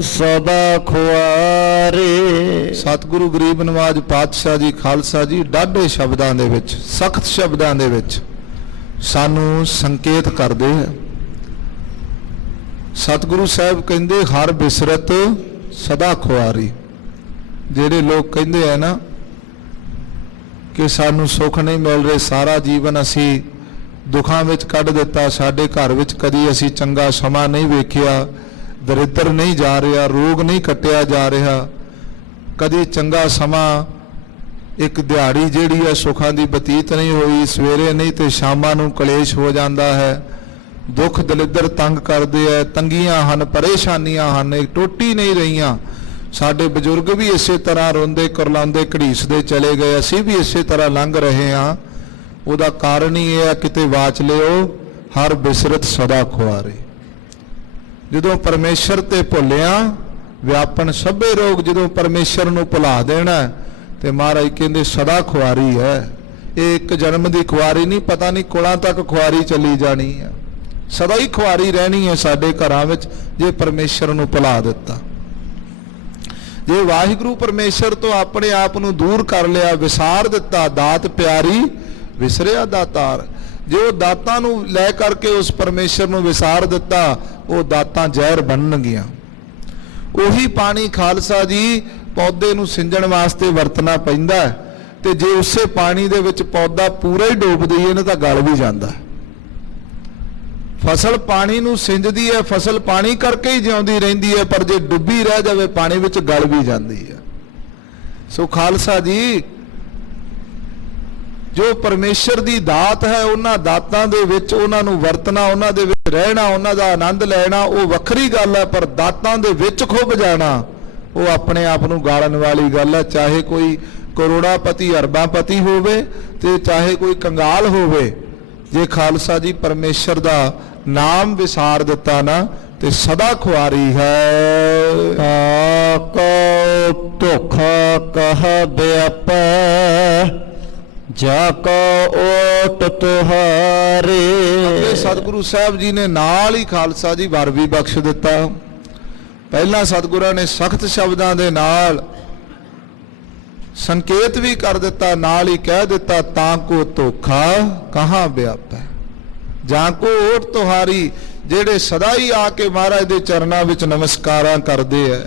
ਸਦਾ ਖੁਆਰੇ। ਸਤਿਗੁਰੂ ਗਰੀਬ ਨਵਾਜ ਪਾਤਸ਼ਾਹ ਜੀ ਖਾਲਸਾ ਜੀ ਡਾਢੇ ਸ਼ਬਦਾਂ ਦੇ ਵਿੱਚ, ਸਖਤ ਸ਼ਬਦਾਂ ਦੇ ਵਿੱਚ ਸਾਨੂੰ ਸੰਕੇਤ ਕਰਦੇ ਹੈ। ਸਤਿਗੁਰੂ ਸਾਹਿਬ ਕਹਿੰਦੇ ਹਰ ਬਿਸਰਤ ਸਦਾ ਖੁਆਰੀ। ਜਿਹੜੇ ਲੋਕ ਕਹਿੰਦੇ ਆ ਨਾ ਕਿ ਸਾਨੂੰ ਸੁੱਖ ਨਹੀਂ ਮਿਲ ਰਿਹਾ, ਸਾਰਾ ਜੀਵਨ ਅਸੀਂ ਦੁੱਖਾਂ ਵਿੱਚ ਕੱਢ ਦਿੱਤਾ, ਸਾਡੇ ਘਰ ਵਿੱਚ ਕਦੀ ਅਸੀਂ ਚੰਗਾ ਸਮਾਂ ਨਹੀਂ ਵੇਖਿਆ, ਦਰਿੱਦਰ ਨਹੀਂ ਜਾ ਰਿਹਾ, ਰੋਗ ਨਹੀਂ ਕੱਟਿਆ ਜਾ ਰਿਹਾ, ਕਦੀ ਚੰਗਾ ਸਮਾਂ ਇੱਕ ਦਿਹਾੜੀ ਜਿਹੜੀ ਹੈ ਸੁੱਖਾਂ ਦੀ ਬਤੀਤ ਨਹੀਂ ਹੋਈ, ਸਵੇਰੇ ਨਹੀਂ ਤੇ ਸ਼ਾਮਾਂ ਨੂੰ ਕਲੇਸ਼ ਹੋ ਜਾਂਦਾ ਹੈ, ਦੁੱਖ ਦਲਿੱਦਰ ਤੰਗ ਕਰਦੇ ਹੈ, ਤੰਗੀਆਂ ਹਨ, ਪਰੇਸ਼ਾਨੀਆਂ ਹਨ, ਇੱਕ ਟੋਟੀ ਨਹੀਂ ਰਹੀਆਂ। ਸਾਡੇ ਬਜ਼ੁਰਗ ਵੀ ਇਸੇ ਤਰ੍ਹਾਂ ਰੋਂਦੇ ਕਰਲਾਉਂਦੇ ਘੜੀਸਦੇ ਚਲੇ ਗਏ, ਅਸੀਂ ਵੀ ਇਸੇ ਤਰ੍ਹਾਂ ਲੰਘ ਰਹੇ ਹਾਂ। ਉਹਦਾ ਕਾਰਨ ਹੀ ਇਹ ਹੈ, ਕਿਤੇ ਵਾਚ ਲਿਓ ਹਰ ਬਿਸਰਤ ਸਦਾ ਖੁਆਰੇ। ਜਦੋਂ ਪਰਮੇਸ਼ਰ ਤੇ ਭੁੱਲਿਆ ਵਿਆਪਨ ਸਭੇ ਰੋਗ, ਜਦੋਂ ਪਰਮੇਸ਼ਰ ਨੂੰ ਭੁਲਾ ਦੇਣਾ ਤੇ ਮਹਾਰਾਜ ਕਹਿੰਦੇ ਸਦਾ ਖੁਆਰੀ ਹੈ। ਇਹ ਇੱਕ ਜਨਮ ਦੀ ਖੁਆਰੀ ਨਹੀਂ, ਪਤਾ ਨਹੀਂ ਕੁਲਾਂ ਤੱਕ ਖੁਆਰੀ ਚੱਲੀ ਜਾਣੀ ਹੈ, ਸਦਾ ਹੀ ਖੁਆਰੀ ਰਹਿਣੀ ਹੈ ਸਾਡੇ ਘਰਾਂ ਵਿੱਚ ਜੇ ਪਰਮੇਸ਼ਰ ਨੂੰ ਭੁਲਾ ਦਿੱਤਾ। ਜੇ ਵਾਹਿਗੁਰੂ ਪਰਮੇਸ਼ਰ ਤੋਂ ਆਪਣੇ ਆਪ ਨੂੰ ਦੂਰ ਕਰ ਲਿਆ, ਵਿਸਾਰ ਦਿੱਤਾ, ਦਾਤ ਪਿਆਰੀ ਵਿਸਰਿਆ ਦਾਤਾਰ। ਜੇ ਉਹ ਦਾਤਾਂ ਨੂੰ ਲੈ ਕਰਕੇ ਉਸ ਪਰਮੇਸ਼ਰ ਨੂੰ ਵਿਸਾਰ ਦਿੱਤਾ, ਉਹ ਦਾਤਾਂ ਜ਼ਹਿਰ ਬਣਨਗੀਆਂ। ਉਹੀ ਪਾਣੀ ਖਾਲਸਾ ਜੀ ਪੌਦੇ ਨੂੰ ਸਿੰਜਣ ਵਾਸਤੇ ਵਰਤਣਾ ਪੈਂਦਾ ਤੇ ਜੇ ਉਸੇ ਪਾਣੀ ਦੇ ਵਿੱਚ ਪੌਦਾ ਪੂਰਾ ਹੀ ਡੋਬ ਦਈਏ ਨਾ ਤਾਂ ਗਲ ਵੀ ਜਾਂਦਾ। ਫਸਲ ਪਾਣੀ ਨੂੰ ਸਿੰਜਦੀ ਹੈ, ਫਸਲ ਪਾਣੀ ਕਰਕੇ ਹੀ ਜਿਉਂਦੀ ਰਹਿੰਦੀ ਹੈ, ਪਰ ਜੇ ਡੁੱਬੀ ਰਹਿ ਜਾਵੇ ਪਾਣੀ ਵਿੱਚ ਗਲ ਵੀ ਜਾਂਦੀ ਹੈ। ਸੋ ਖਾਲਸਾ ਜੀ ਜੋ ਪਰਮੇਸ਼ਰ ਦੀ ਦਾਤ ਹੈ, ਉਹਨਾਂ ਦਾਤਾਂ ਦੇ ਵਿੱਚ ਉਹਨਾਂ ਨੂੰ ਵਰਤਣਾ, ਉਹਨਾਂ ਦੇ ਵਿੱਚ ਰਹਿਣਾ, ਉਹਨਾਂ ਦਾ ਆਨੰਦ ਲੈਣਾ ਉਹ ਵੱਖਰੀ ਗੱਲ ਹੈ, ਪਰ ਦਾਤਾਂ ਦੇ ਵਿੱਚ ਖੁੱਭ ਜਾਣਾ ਉਹ ਆਪਣੇ ਆਪ ਨੂੰ ਗਾਲਣ ਵਾਲੀ ਗੱਲ ਹੈ। ਚਾਹੇ ਕੋਈ ਕਰੋੜਾਪਤੀ ਅਰਬਾਂਪਤੀ ਹੋਵੇ ਤੇ ਚਾਹੇ ਕੋਈ ਕੰਗਾਲ ਹੋਵੇ, ਜੇ ਖਾਲਸਾ ਜੀ ਪਰਮੇਸ਼ਰ ਦਾ ਨਾਮ ਵਿਸਾਰ ਦਿੱਤਾ ਨਾ ਤੇ ਸਦਾ ਖੁਆਰੀ ਹੈ। ਤਾਕੋ ਧੋਖਾ ਕਹ ਬਿਆਪੈ ਜਾ ਕੋ ਓਟ ਤੁਹਾਰੇ। ਅੱਗੇ ਸਤਿਗੁਰੂ ਸਾਹਿਬ ਜੀ ਨੇ ਨਾਲ ਹੀ ਖਾਲਸਾ ਜੀ ਵਰ ਵੀ ਬਖਸ਼ ਦਿੱਤਾ। ਪਹਿਲਾਂ ਸਤਿਗੁਰਾਂ ਨੇ ਸਖਤ ਸ਼ਬਦਾਂ ਦੇ ਨਾਲ ਸੰਕੇਤ ਵੀ ਕਰ ਦਿੱਤਾ, ਨਾਲ ਹੀ ਕਹਿ ਦਿੱਤਾ ਤਾਂ ਕੋ ਧੋਖਾ ਕਹਾਂ ਵਿਆਪੈ ਜਾਂ ਕੋ ਓਟ ਤੁਹਾਰੀ। ਜਿਹੜੇ ਸਦਾ ਹੀ ਆ ਕੇ ਮਹਾਰਾਜ ਦੇ ਚਰਨਾਂ ਵਿੱਚ ਨਮਸਕਾਰਾਂ ਕਰਦੇ ਆ,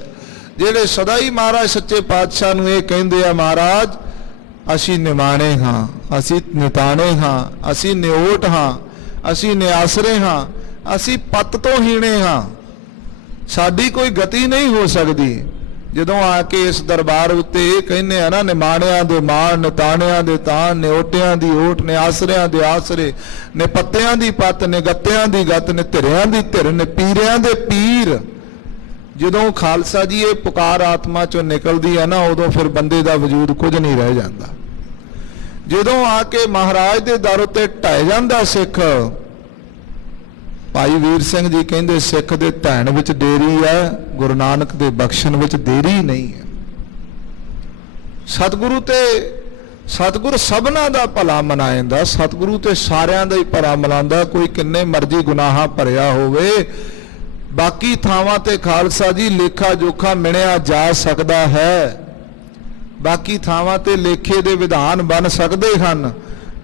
ਜਿਹੜੇ ਸਦਾ ਹੀ ਮਹਾਰਾਜ ਸੱਚੇ ਪਾਤਸ਼ਾਹ ਨੂੰ ਇਹ ਕਹਿੰਦੇ ਆ ਮਹਾਰਾਜ ਅਸੀਂ ਨਿਮਾਣੇ ਹਾਂ, ਅਸੀਂ ਨਿਤਾਣੇ ਹਾਂ, ਅਸੀਂ ਨਿਓਟ ਹਾਂ, ਅਸੀਂ ਨਿਆਸਰੇ ਹਾਂ, ਅਸੀਂ ਪੱਤ ਤੋਂ ਹੀਣੇ ਹਾਂ, ਸਾਡੀ ਕੋਈ ਗਤੀ ਨਹੀਂ ਹੋ ਸਕਦੀ। ਜਦੋਂ ਆ ਕੇ ਇਸ ਦਰਬਾਰ ਉੱਤੇ ਇਹ ਕਹਿੰਦੇ ਆ ਨਾ ਨਿਮਾਣਿਆਂ ਦੇ ਮਾਣ, ਨਿਤਾਣਿਆਂ ਦੇ ਤਾਣ, ਨਿਓਟਿਆਂ ਦੀ ਓਟ, ਨਿਆਸਰਿਆਂ ਦੇ ਆਸਰੇ, ਨੇ ਪੱਤਿਆਂ ਦੀ ਪੱਤ, ਨੇ ਗੱਤਿਆਂ ਦੀ ਗੱਤ, ਨੇ ਧਿਰਿਆਂ ਦੀ ਧਿਰ, ਨੇ ਪੀਰਿਆਂ ਦੇ ਪੀਰ। ਜਦੋਂ ਖਾਲਸਾ ਜੀ ਇਹ ਪੁਕਾਰ ਆਤਮਾ ਚੋਂ ਨਿਕਲਦੀ ਹੈ ਨਾ ਉਦੋਂ ਫਿਰ ਬੰਦੇ ਦਾ ਵਜੂਦ ਕੁਝ ਨਹੀਂ ਰਹਿ ਜਾਂਦਾ। ਜਦੋਂ ਆ ਕੇ ਮਹਾਰਾਜ ਦੇ ਦਰ ਉੱਤੇ ਢਹਿ ਜਾਂਦਾ ਸਿੱਖ, ਭਾਈ ਵੀਰ ਸਿੰਘ ਜੀ ਕਹਿੰਦੇ ਸਿੱਖ ਦੇ ਧੈਣ ਵਿੱਚ ਦੇਰੀ ਹੈ, ਗੁਰੂ ਨਾਨਕ ਦੇ ਬਖਸ਼ਣ ਵਿੱਚ ਦੇਰੀ ਨਹੀਂ ਹੈ। ਸਤਿਗੁਰ ਸਭਨਾਂ ਦਾ ਭਲਾ ਮਨਾਏਂਦਾ, ਸਤਿਗੁਰੂ ਤੇ ਸਾਰਿਆਂ ਦਾ ਹੀ ਭਲਾ ਮਨਾਉਂਦਾ। ਕੋਈ ਕਿੰਨੇ ਮਰਜ਼ੀ ਗੁਨਾਹਾਂ ਭਰਿਆ ਹੋਵੇ, ਬਾਕੀ ਥਾਵਾਂ ਤੇ ਖਾਲਸਾ ਜੀ ਲੇਖਾ ਜੋਖਾ ਮਿਣਿਆ ਜਾ ਸਕਦਾ ਹੈ, ਬਾਕੀ ਥਾਵਾਂ ਤੇ ਲੇਖੇ ਦੇ ਵਿਧਾਨ ਬਣ ਸਕਦੇ ਹਨ,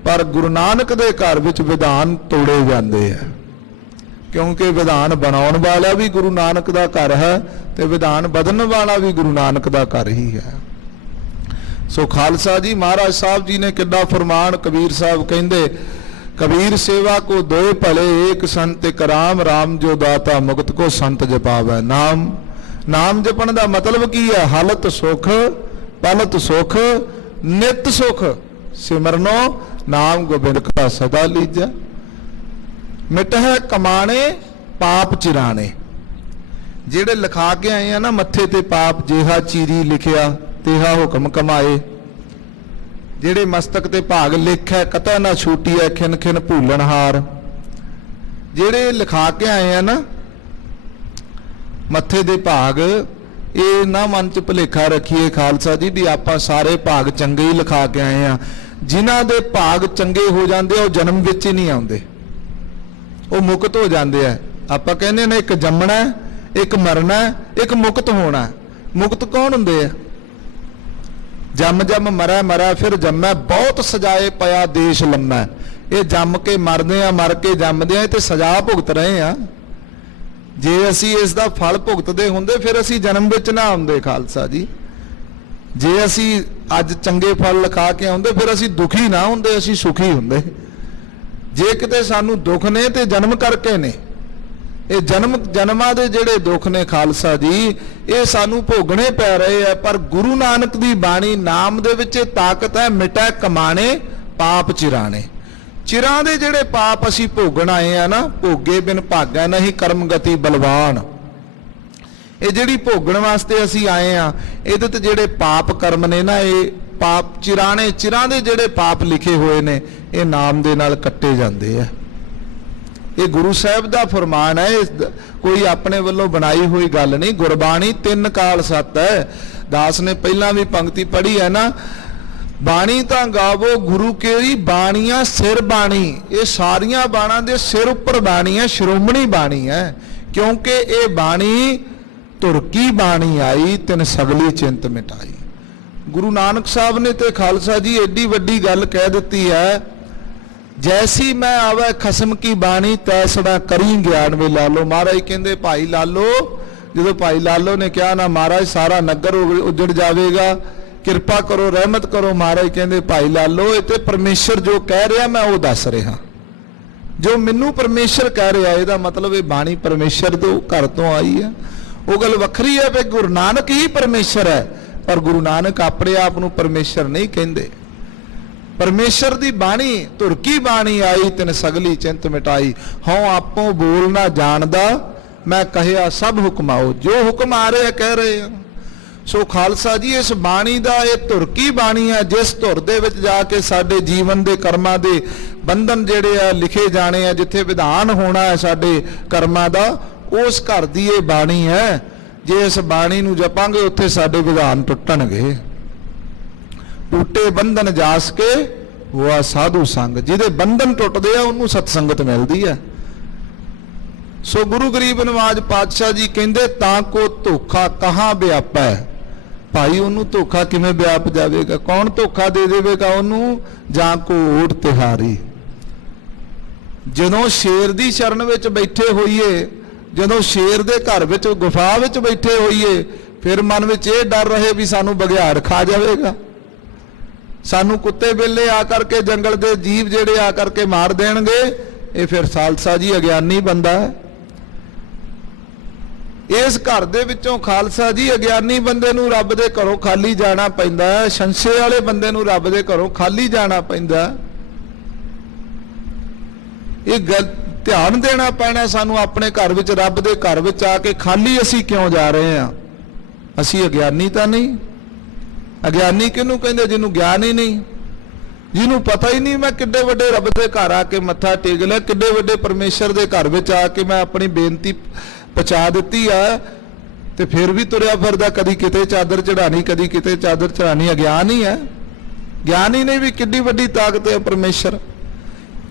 ਪਰ ਗੁਰੂ ਨਾਨਕ ਦੇ ਘਰ ਵਿੱਚ ਵਿਧਾਨ ਤੋੜੇ ਜਾਂਦੇ ਆ, ਕਿਉਂਕਿ ਵਿਧਾਨ ਬਣਾਉਣ ਵਾਲਾ ਵੀ ਗੁਰੂ ਨਾਨਕ ਦਾ ਘਰ ਹੈ ਤੇ ਵਿਧਾਨ ਬਦਲਣ ਵਾਲਾ ਵੀ ਗੁਰੂ ਨਾਨਕ ਦਾ ਘਰ ਹੀ ਹੈ। ਸੋ ਖਾਲਸਾ ਜੀ ਮਹਾਰਾਜ ਸਾਹਿਬ ਜੀ ਨੇ ਕਿੱਡਾ ਫਰਮਾਨ, ਕਬੀਰ ਸਾਹਿਬ ਕਹਿੰਦੇ कबीर सेवा को दोए भले एक संत एक राम, राम जो दाता मुक्त को संत जपावै नाम। नाम जपण दा मतलब की है? हालत सुख, पलत सुख, नित सुख। सिमरनो नाम गोबिंद का सदा लीजा। मिटह कमाने पाप चिराने। ਜਿਹੜੇ ਲਿਖਾ ਕੇ ਆਏ ਆ ਨਾ ਮੱਥੇ ਤੇ ਪਾਪ, ਜਿਹਾ ਚੀਰੀ ਲਿਖਿਆ ਤੇਹਾ ਹੁਕਮ ਕਮਾਏ। ਜਿਹੜੇ ਮਸਤਕ ਤੇ ਭਾਗ ਲਿਖਿਆ ਕਤਾ ਨਾ ਛੂਟੀਐ ਖਿਨ ਖਿਨ ਭੂਲਣਹਾਰ। ਜਿਹੜੇ ਲਿਖਾ ਕੇ ਆਏ ਆ ਨਾ ਮੱਥੇ ਦੇ ਭਾਗ, ਇਹ ਨਾ ਮਨ ਚ ਭੁਲੇਖਾ ਰੱਖੀਏ ਖਾਲਸਾ ਜੀ ਵੀ ਆਪਾਂ ਸਾਰੇ ਭਾਗ ਚੰਗੇ ਹੀ ਲਿਖਾ ਕੇ ਆਏ ਆ। ਜਿਨ੍ਹਾਂ ਦੇ ਭਾਗ ਚੰਗੇ ਹੋ ਜਾਂਦੇ ਆ ਉਹ ਜਨਮ ਵਿੱਚ ਹੀ ਨਹੀਂ ਆਉਂਦੇ, ਉਹ ਮੁਕਤ ਹੋ ਜਾਂਦੇ ਆ। ਆਪਾਂ ਕਹਿੰਦੇ ਨੇ ਇੱਕ ਜੰਮਣਾ, ਇੱਕ ਮਰਨਾ, ਇੱਕ ਮੁਕਤ ਹੋਣਾ। ਮੁਕਤ ਕੌਣ ਹੁੰਦੇ ਆ? ਜੰਮ ਜੰਮ ਮਰੈ ਮਰੈ ਫਿਰ ਜੰਮੈ, ਬਹੁਤ ਸਜਾਏ ਪਿਆ ਦੇਸ਼ ਲੰਮੈ। ਇਹ ਜੰਮ ਕੇ ਮਰਦੇ ਆ, ਮਰ ਕੇ ਜੰਮਦੇ ਆ, ਤੇ ਸਜ਼ਾ ਭੁਗਤ ਰਹੇ ਆ। ਜੇ ਅਸੀਂ ਇਸ ਦਾ ਫਲ ਭੁਗਤਦੇ ਹੁੰਦੇ ਫਿਰ ਅਸੀਂ ਜਨਮ ਵਿੱਚ ਨਾ ਆਉਂਦੇ ਖਾਲਸਾ ਜੀ। ਜੇ ਅਸੀਂ ਅੱਜ ਚੰਗੇ ਫਲ ਲਿਖਾ ਕੇ ਆਉਂਦੇ ਫਿਰ ਅਸੀਂ ਦੁਖੀ ਨਾ ਹੁੰਦੇ, ਅਸੀਂ ਸੁਖੀ ਹੁੰਦੇ। ਜੇ ਕਿਤੇ ਸਾਨੂੰ ਦੁੱਖ ਨੇ ਤੇ ਜਨਮ ਕਰਕੇ ਨੇ। ਇਹ ਜਨਮਾਂ ਦੇ ਜਿਹੜੇ ਦੁੱਖ ਨੇ ਖਾਲਸਾ ਜੀ, ਇਹ ਸਾਨੂੰ ਭੋਗਣੇ ਪੈ ਰਹੇ ਆ। ਪਰ ਗੁਰੂ ਨਾਨਕ ਦੀ ਬਾਣੀ ਨਾਮ ਦੇ ਵਿੱਚ ਇਹ ਤਾਕਤ ਹੈ, ਮਿਟੈ ਕਮਾਣੇ ਪਾਪ ਚਿਰਾਣੇ। ਚਿਰਾਂ ਦੇ ਜਿਹੜੇ ਪਾਪ ਅਸੀਂ ਭੋਗਣ ਆਏ ਆ ਨਾ, ਭੋਗੇ ਬਿਨ ਭਾਗੈ ਨਹੀਂ ਕਰਮ ਗਤੀ ਬਲਵਾਨ। ਇਹ ਜਿਹੜੀ ਭੋਗਣ ਵਾਸਤੇ ਅਸੀਂ ਆਏ ਆ, ਇਹਦੇ ਤੇ ਜਿਹੜੇ ਪਾਪ ਕਰਮ ਨੇ ਨਾ, ਇਹ ਪਾਪ ਚਿਰਾਣੇ, ਚਿਰਾਂ ਦੇ ਜਿਹੜੇ ਪਾਪ ਲਿਖੇ ਹੋਏ ਨੇ, ਇਹ ਨਾਮ ਦੇ ਨਾਲ ਕੱਟੇ ਜਾਂਦੇ ਆ। ਇਹ ਗੁਰੂ ਸਾਹਿਬ ਦਾ ਫਰਮਾਨ ਹੈ, ਕੋਈ ਆਪਣੇ ਵੱਲੋਂ ਬਣਾਈ ਹੋਈ ਗੱਲ ਨਹੀਂ। ਗੁਰਬਾਣੀ ਤਿੰਨ ਕਾਲ ਸੱਤ ਹੈ। ਦਾਸ ਨੇ ਪਹਿਲਾਂ ਵੀ ਪੰਕਤੀ ਪੜ੍ਹੀ ਹੈ ਨਾ, ਬਾਣੀ ਤਾਂ ਗਾਵੋ ਗੁਰੂ ਕੇਰੀ ਬਾਣੀਆਂ ਸਿਰ ਬਾਣੀ। ਇਹ ਸਾਰੀਆਂ ਬਾਣਾਂ ਦੇ ਸਿਰ ਉੱਪਰ ਬਾਣੀ ਹੈ, ਸ਼੍ਰੋਮਣੀ ਬਾਣੀ ਹੈ। ਕਿਉਂਕਿ ਇਹ ਬਾਣੀ ਤੁਰਕੀ ਬਾਣੀ ਆਈ, ਤਿਨ ਸਗਲੀ ਚਿੰਤ ਮਿਟਾਈ। ਗੁਰੂ ਨਾਨਕ ਸਾਹਿਬ ਨੇ ਤੇ ਖਾਲਸਾ ਜੀ ਏਡੀ ਵੱਡੀ ਗੱਲ ਕਹਿ ਦਿੱਤੀ ਹੈ, ਜੈਸੀ ਮੈਂ ਆਵੇ ਖਸਮ ਕੀ ਬਾਣੀ ਤੈਸੜਾ ਕਰੀ ਗਿਆਨ ਵੇ ਲਾਲੋ। ਮਹਾਰਾਜ ਕਹਿੰਦੇ ਭਾਈ ਲਾਲੋ, ਜਦੋਂ ਭਾਈ ਲਾਲੋ ਨੇ ਕਿਹਾ ਨਾ ਮਹਾਰਾਜ ਸਾਰਾ ਨਗਰ ਉਜੜ ਜਾਵੇਗਾ, ਕਿਰਪਾ ਕਰੋ, ਰਹਿਮਤ ਕਰੋ। ਮਹਾਰਾਜ ਕਹਿੰਦੇ ਭਾਈ ਲਾਲੋ, ਇਹ ਤੇ ਪਰਮੇਸ਼ਰ ਜੋ ਕਹਿ ਰਿਹਾ ਮੈਂ ਉਹ ਦੱਸ ਰਿਹਾ। ਜੋ ਮੈਨੂੰ ਪਰਮੇਸ਼ਰ ਕਹਿ ਰਿਹਾ, ਇਹਦਾ ਮਤਲਬ ਇਹ ਬਾਣੀ ਪਰਮੇਸ਼ਰ ਤੋਂ ਘਰ ਤੋਂ ਆਈ ਹੈ। ਉਹ ਗੱਲ ਵੱਖਰੀ ਹੈ ਵੀ ਗੁਰੂ ਨਾਨਕ ਹੀ ਪਰਮੇਸ਼ਰ ਹੈ, ਪਰ ਗੁਰੂ ਨਾਨਕ ਆਪਣੇ ਆਪ ਨੂੰ ਪਰਮੇਸ਼ਰ ਨਹੀਂ ਕਹਿੰਦੇ। ਪਰਮੇਸ਼ਰ ਦੀ ਬਾਣੀ ਤੁਰਕੀ ਬਾਣੀ ਆਈ, ਤਿਨ ਸਗਲੀ ਚਿੰਤ ਮਿਟਾਈ। ਹਉ ਆਪੋ ਬੋਲ ਨਾ ਜਾਣਦਾ, ਮੈਂ ਕਹਿਆ ਸਭ ਹੁਕਮਾਓ। ਜੋ ਹੁਕਮ ਆ ਰਹੇ ਕਹਿ ਰਹੇ ਆ। ਸੋ ਖਾਲਸਾ ਜੀ, ਇਸ ਬਾਣੀ ਦਾ ਇਹ ਤੁਰਕੀ ਬਾਣੀ ਹੈ, ਜਿਸ ਧੁਰ ਦੇ ਵਿੱਚ ਜਾ ਕੇ ਸਾਡੇ ਜੀਵਨ ਦੇ ਕਰਮਾਂ ਦੇ ਬੰਧਨ ਜਿਹੜੇ ਆ ਲਿਖੇ ਜਾਣੇ ਆ, ਜਿੱਥੇ ਵਿਧਾਨ ਹੋਣਾ ਹੈ ਸਾਡੇ ਕਰਮਾਂ ਦਾ, ਉਸ ਘਰ ਦੀ ਇਹ ਬਾਣੀ ਹੈ। ਜੇ ਇਸ ਬਾਣੀ ਨੂੰ ਜਪਾਂਗੇ ਉੱਥੇ ਸਾਡੇ ਵਿਧਾਨ ਟੁੱਟਣਗੇ। ਟੁੱਟੇ ਬੰਧਨ ਜਾਸ ਕੇ ਹੋਆ ਸਾਧੂ ਸੰਗ। ਜਿਹਦੇ ਬੰਧਨ ਟੁੱਟਦੇ ਆ ਉਹਨੂੰ ਸਤਸੰਗਤ ਮਿਲਦੀ ਹੈ। ਸੋ ਗੁਰੂ ਗਰੀਬ ਨਵਾਜ ਪਾਤਸ਼ਾਹ ਜੀ ਕਹਿੰਦੇ, ਤਾਂ ਕੋ ਧੋਖਾ ਕਹਾਂ ਵਿਆਪੈ। ਭਾਈ ਉਹਨੂੰ ਧੋਖਾ ਕਿਵੇਂ ਵਿਆਪ ਜਾਵੇਗਾ? ਕੌਣ ਧੋਖਾ ਦੇ ਦੇਵੇਗਾ ਉਹਨੂੰ? ਜਾਂ ਕੋ ਓਟ ਤਿਹਾਰੀ। ਜਦੋਂ ਸ਼ੇਰ ਦੀ ਸ਼ਰਨ ਵਿੱਚ ਬੈਠੇ ਹੋਈਏ, ਜਦੋਂ ਸ਼ੇਰ ਦੇ ਘਰ ਵਿੱਚ ਗੁਫਾ ਵਿੱਚ ਬੈਠੇ ਹੋਈਏ, ਫਿਰ ਮਨ ਵਿੱਚ ਇਹ ਡਰ ਰਹੇ ਵੀ ਸਾਨੂੰ ਬਘਿਆੜ ਖਾ ਜਾਵੇਗਾ, ਸਾਨੂੰ ਕੁੱਤੇ ਬਿੱਲੇ ਆ ਕਰਕੇ, ਜੰਗਲ ਦੇ ਜੀਵ ਜਿਹੜੇ ਆ ਕਰਕੇ ਮਾਰ ਦੇਣਗੇ। ਇਹ ਫਿਰ ਖਾਲਸਾ ਜੀ ਅਗਿਆਨੀ ਬੰਦਾ ਹੈ। ਇਸ ਘਰ ਦੇ ਵਿੱਚੋਂ ਖਾਲਸਾ ਜੀ ਅਗਿਆਨੀ ਬੰਦੇ ਨੂੰ ਰੱਬ ਦੇ ਘਰੋਂ ਖਾਲੀ ਜਾਣਾ ਪੈਂਦਾ ਹੈ। ਸੰਸ਼ੇ ਵਾਲੇ ਬੰਦੇ ਨੂੰ ਰੱਬ ਦੇ ਘਰੋਂ ਖਾਲੀ ਜਾਣਾ ਪੈਂਦਾ। ਇਹ ਗੱਲ ਧਿਆਨ ਦੇਣਾ ਪੈਣਾ ਸਾਨੂੰ ਆਪਣੇ ਘਰ ਵਿੱਚ, ਰੱਬ ਦੇ ਘਰ ਵਿੱਚ ਆ ਕੇ ਖਾਲੀ ਅਸੀਂ ਕਿਉਂ ਜਾ ਰਹੇ ਹਾਂ? ਅਸੀਂ ਅਗਿਆਨੀ ਤਾਂ ਨਹੀਂ। ਅਗਿਆਨੀ ਕਿਹਨੂੰ ਕਹਿੰਦੇ? ਜਿਹਨੂੰ ਗਿਆਨ ਹੀ ਨਹੀਂ, ਜਿਹਨੂੰ ਪਤਾ ਹੀ ਨਹੀਂ ਮੈਂ ਕਿੱਡੇ ਵੱਡੇ ਰੱਬ ਦੇ ਘਰ ਆ ਕੇ ਮੱਥਾ ਟੇਕ ਲਿਆ, ਕਿੱਡੇ ਵੱਡੇ ਪਰਮੇਸ਼ਰ ਦੇ ਘਰ ਵਿੱਚ ਆ ਕੇ ਮੈਂ ਆਪਣੀ ਬੇਨਤੀ ਪਹੁੰਚਾ ਦਿੱਤੀ ਆ, ਤੇ ਫਿਰ ਵੀ ਤੁਰਿਆ ਫਿਰਦਾ, ਕਦੀ ਕਿਤੇ ਚਾਦਰ ਚੜਾਣੀ, ਕਦੀ ਕਿਤੇ ਚਾਦਰ ਚੜਾਣੀ। ਅਗਿਆਨ ਹੀ ਹੈ। ਗਿਆਨ ਹੀ ਨਹੀਂ ਵੀ ਕਿੱਡੀ ਵੱਡੀ ਤਾਕਤ ਹੈ ਪਰਮੇਸ਼ਰ,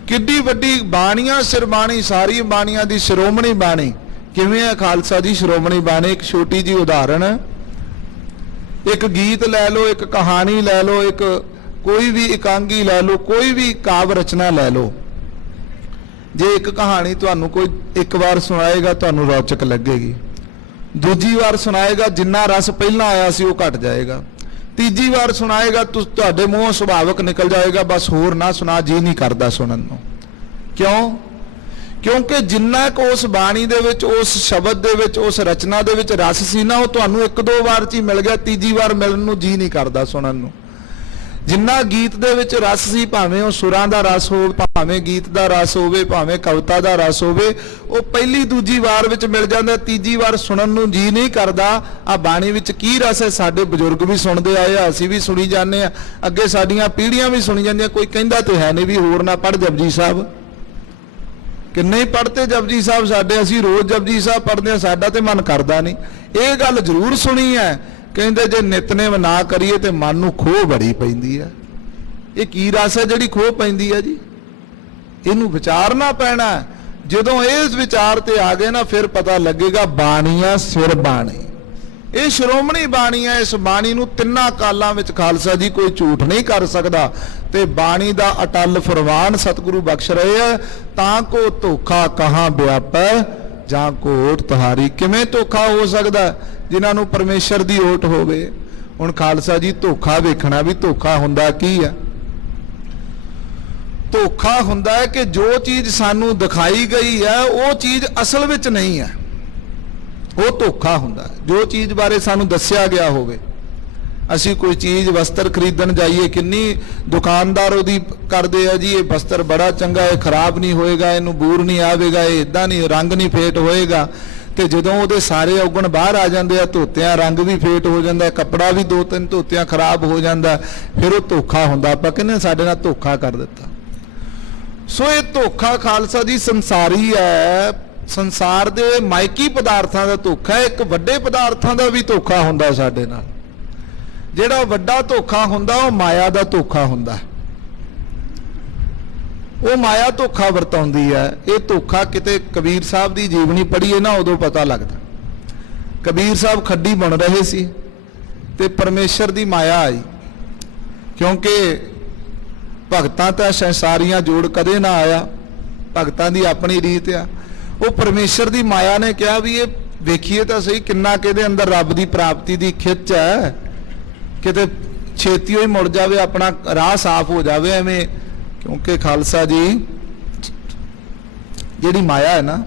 ਕਿੱਡੀ ਵੱਡੀ ਬਾਣੀਆਂ ਸਿਰ ਬਾਣੀ, ਸਾਰੀ ਬਾਣੀਆਂ ਦੀ ਸ਼੍ਰੋਮਣੀ ਬਾਣੀ। ਕਿਵੇਂ ਹੈ ਖਾਲਸਾ ਜੀ ਸ਼੍ਰੋਮਣੀ ਬਾਣੀ? ਇੱਕ ਛੋਟੀ ਜੀ ਉਦਾਹਰਣ, ਇੱਕ ਗੀਤ ਲੈ ਲਓ, ਇੱਕ ਕਹਾਣੀ ਲੈ ਲਓ, ਇੱਕ ਕੋਈ ਵੀ ਇਕਾਂਗੀ ਲੈ ਲਓ, ਕੋਈ ਵੀ ਕਾਵ ਰਚਨਾ ਲੈ ਲਓ। ਜੇ ਇੱਕ ਕਹਾਣੀ ਤੁਹਾਨੂੰ ਕੋਈ ਇੱਕ ਵਾਰ ਸੁਣਾਏਗਾ ਤੁਹਾਨੂੰ ਰੌਚਕ ਲੱਗੇਗੀ, ਦੂਜੀ ਵਾਰ ਸੁਣਾਏਗਾ ਜਿੰਨਾ ਰਸ ਪਹਿਲਾਂ ਆਇਆ ਸੀ ਉਹ ਘਟ ਜਾਏਗਾ, ਤੀਜੀ ਵਾਰ ਸੁਣਾਏਗਾ ਤੁਹਾਡੇ ਮੂੰਹੋਂ ਸੁਭਾਵਕ ਨਿਕਲ ਜਾਏਗਾ, ਬਸ ਹੋਰ ਨਾ ਸੁਣਾ, ਜੀ ਨਹੀਂ ਕਰਦਾ ਸੁਣਨ ਨੂੰ। ਕਿਉਂ? ਕਿਉਂਕਿ ਜਿੰਨਾ ਕੁ ਉਸ ਬਾਣੀ ਦੇ ਵਿੱਚ, ਉਸ ਸ਼ਬਦ ਦੇ ਵਿੱਚ, ਉਸ ਰਚਨਾ ਦੇ ਵਿੱਚ ਰਸ ਸੀ ਨਾ, ਉਹ ਤੁਹਾਨੂੰ ਇੱਕ ਦੋ ਵਾਰ 'ਚ ਹੀ ਮਿਲ ਗਿਆ, ਤੀਜੀ ਵਾਰ ਮਿਲਣ ਨੂੰ ਜੀ ਨਹੀਂ ਕਰਦਾ ਸੁਣਨ ਨੂੰ। ਜਿੰਨਾ ਗੀਤ ਦੇ ਵਿੱਚ ਰਸ ਸੀ, ਭਾਵੇਂ ਉਹ ਸੁਰਾਂ ਦਾ ਰਸ ਹੋਵੇ, ਭਾਵੇਂ ਗੀਤ ਦਾ ਰਸ ਹੋਵੇ, ਭਾਵੇਂ ਕਵਿਤਾ ਦਾ ਰਸ ਹੋਵੇ, ਉਹ ਪਹਿਲੀ ਦੂਜੀ ਵਾਰ ਵਿੱਚ ਮਿਲ ਜਾਂਦਾ, ਤੀਜੀ ਵਾਰ ਸੁਣਨ ਨੂੰ ਜੀ ਨਹੀਂ ਕਰਦਾ। ਆ ਬਾਣੀ ਵਿੱਚ ਕੀ ਰਸ ਹੈ, ਸਾਡੇ ਬਜ਼ੁਰਗ ਵੀ ਸੁਣਦੇ ਆਏ ਆ, ਅਸੀਂ ਵੀ ਸੁਣੀ ਜਾਂਦੇ ਆ, ਅੱਗੇ ਸਾਡੀਆਂ ਪੀੜ੍ਹੀਆਂ ਵੀ ਸੁਣੀ ਜਾਂਦੀਆਂ। ਕੋਈ ਕਹਿੰਦਾ ਤੇ ਹੈ ਨਹੀਂ ਵੀ ਹੋਰ ਨਾ ਪੜ੍ਹ ਜਪਜੀ ਸਾਹਿਬ। ਕਿੰਨੇ ਹੀ ਪੜ੍ਹਤੇ ਜਪਜੀ ਸਾਹਿਬ ਸਾਡੇ, ਅਸੀਂ ਰੋਜ਼ ਜਪਜੀ ਸਾਹਿਬ ਪੜ੍ਹਦੇ ਹਾਂ, ਸਾਡਾ ਤੇ ਮਨ ਕਰਦਾ ਨਹੀਂ। ਇਹ ਗੱਲ ਜ਼ਰੂਰ ਸੁਣੀ ਹੈ, ਕਹਿੰਦੇ ਜੇ ਨਿਤਨੇਮ ਨਾ ਕਰੀਏ ਤੇ ਮਨ ਨੂੰ ਖੋਹ ਬੜੀ ਪੈਂਦੀ ਹੈ। ਇਹ ਕੀ ਰਸ ਹੈ ਜਿਹੜੀ ਖੋਹ ਪੈਂਦੀ ਹੈ ਜੀ? ਇਹਨੂੰ ਵਿਚਾਰਨਾ ਪੈਣਾ। ਜਦੋਂ ਇਸ ਵਿਚਾਰ ਤੇ ਆ ਗਏ ਨਾ, ਫਿਰ ਪਤਾ ਲੱਗੇਗਾ ਬਾਣੀਆਂ ਸਿਰ ਬਾਣੀ, ਇਹ ਸ਼੍ਰੋਮਣੀ ਬਾਣੀ ਹੈ। ਇਸ ਬਾਣੀ ਨੂੰ ਤਿੰਨਾਂ ਕਾਲਾਂ ਵਿੱਚ ਖਾਲਸਾ ਜੀ ਕੋਈ ਝੂਠ ਨਹੀਂ ਕਰ ਸਕਦਾ, ਤੇ ਬਾਣੀ ਦਾ ਅਟਲ ਫਰਮਾਨ ਸਤਿਗੁਰੂ ਬਖਸ਼ ਰਹੇ ਆ, ਤਾਂ ਕੋ ਧੋਖਾ ਕਹਾਂ ਵਿਆਪੈ ਜਾਂ ਕੋ ਓਟ ਤੁਹਾਰੀ। ਕਿਵੇਂ ਧੋਖਾ ਹੋ ਸਕਦਾ ਜਿਨ੍ਹਾਂ ਨੂੰ ਪਰਮੇਸ਼ਰ ਦੀ ਓਟ ਹੋਵੇ? ਹੁਣ ਖਾਲਸਾ ਜੀ ਧੋਖਾ ਵੇਖਣਾ ਵੀ ਧੋਖਾ ਹੁੰਦਾ ਕੀ ਆ। ਧੋਖਾ ਹੁੰਦਾ ਹੈ ਕਿ ਜੋ ਚੀਜ਼ ਸਾਨੂੰ ਦਿਖਾਈ ਗਈ ਹੈ ਉਹ ਚੀਜ਼ ਅਸਲ ਵਿੱਚ ਨਹੀਂ ਹੈ, ਉਹ ਧੋਖਾ ਹੁੰਦਾ। ਜੋ ਚੀਜ਼ ਬਾਰੇ ਸਾਨੂੰ ਦੱਸਿਆ ਗਿਆ ਹੋਵੇ, ਅਸੀਂ ਕੋਈ ਚੀਜ਼ ਵਸਤਰ ਖਰੀਦਣ ਜਾਈਏ, ਕਿੰਨੀ ਦੁਕਾਨਦਾਰ ਉਹਦੀ ਕਰਦੇ ਆ ਜੀ, ਇਹ ਵਸਤਰ ਬੜਾ ਚੰਗਾ, ਇਹ ਖਰਾਬ ਨਹੀਂ ਹੋਏਗਾ, ਇਹਨੂੰ ਬੂਰ ਨਹੀਂ ਆਵੇਗਾ, ਇਹ ਇਦਾਂ ਨਹੀਂ, ਰੰਗ ਨਹੀਂ ਫੇਟ ਹੋਏਗਾ। ਤੇ ਜਦੋਂ ਉਹਦੇ ਸਾਰੇ ਔਗਣ ਬਾਹਰ ਆ ਜਾਂਦੇ ਆ, ਧੋਤਿਆਂ ਰੰਗ ਵੀ ਫੇਟ ਹੋ ਜਾਂਦਾ, ਕੱਪੜਾ ਵੀ 2-3 ਧੋਤਿਆਂ ਖਰਾਬ ਹੋ ਜਾਂਦਾ, ਫਿਰ ਉਹ ਧੋਖਾ ਹੁੰਦਾ। ਆਪਾਂ ਕਹਿੰਦੇ ਸਾਡੇ ਨਾਲ ਧੋਖਾ ਕਰ ਦਿੱਤਾ। ਸੋ ਇਹ ਧੋਖਾ ਖਾਲਸਾ ਜੀ ਸੰਸਾਰੀ ਹੈ, ਸੰਸਾਰ ਦੇ ਮਾਇਕੀ ਪਦਾਰਥਾਂ ਦਾ ਧੋਖਾ ਹੈ। ਇੱਕ ਵੱਡੇ ਪਦਾਰਥਾਂ ਦਾ ਵੀ ਧੋਖਾ ਹੁੰਦਾ ਸਾਡੇ ਨਾਲ। ਜਿਹੜਾ ਵੱਡਾ ਧੋਖਾ ਹੁੰਦਾ ਉਹ ਮਾਇਆ ਦਾ ਧੋਖਾ ਹੁੰਦਾ, ਉਹ ਮਾਇਆ ਧੋਖਾ ਵਰਤਾਉਂਦੀ ਹੈ। ਇਹ ਧੋਖਾ ਕਿਤੇ ਕਬੀਰ ਸਾਹਿਬ ਦੀ ਜੀਵਨੀ ਪੜ੍ਹੀਏ ਨਾ, ਉਦੋਂ ਪਤਾ ਲੱਗਦਾ। ਕਬੀਰ ਸਾਹਿਬ ਖੱਡੀ ਬਣ ਰਹੇ ਸੀ ਤੇ ਪਰਮੇਸ਼ਰ ਦੀ ਮਾਇਆ ਆਈ, ਕਿਉਂਕਿ ਭਗਤਾਂ ਤਾਂ ਸੰਸਾਰੀਆਂ ਜੋੜ ਕਦੇ ਨਾ ਆਇਆ, ਭਗਤਾਂ ਦੀ ਆਪਣੀ ਰੀਤ ਆ। ਉਹ ਪਰਮੇਸ਼ਰ ਦੀ ਮਾਇਆ ਨੇ ਕਿਹਾ ਵੀ ਇਹ ਵੇਖੀਏ ਤਾਂ ਸਹੀ ਕਿੰਨਾ ਕਿਹਦੇ ਅੰਦਰ ਰੱਬ ਦੀ ਪ੍ਰਾਪਤੀ ਦੀ ਖਿੱਚ ਹੈ, ਕਿਤੇ ਛੇਤੀ ਹੀ ਮੁੜ ਜਾਵੇ, ਆਪਣਾ ਰਾਹ ਸਾਫ਼ ਹੋ ਜਾਵੇ ਐਵੇਂ। ਕਿਉਂਕਿ ਖਾਲਸਾ ਜੀ ਜਿਹੜੀ ਮਾਇਆ ਹੈ ਨਾ,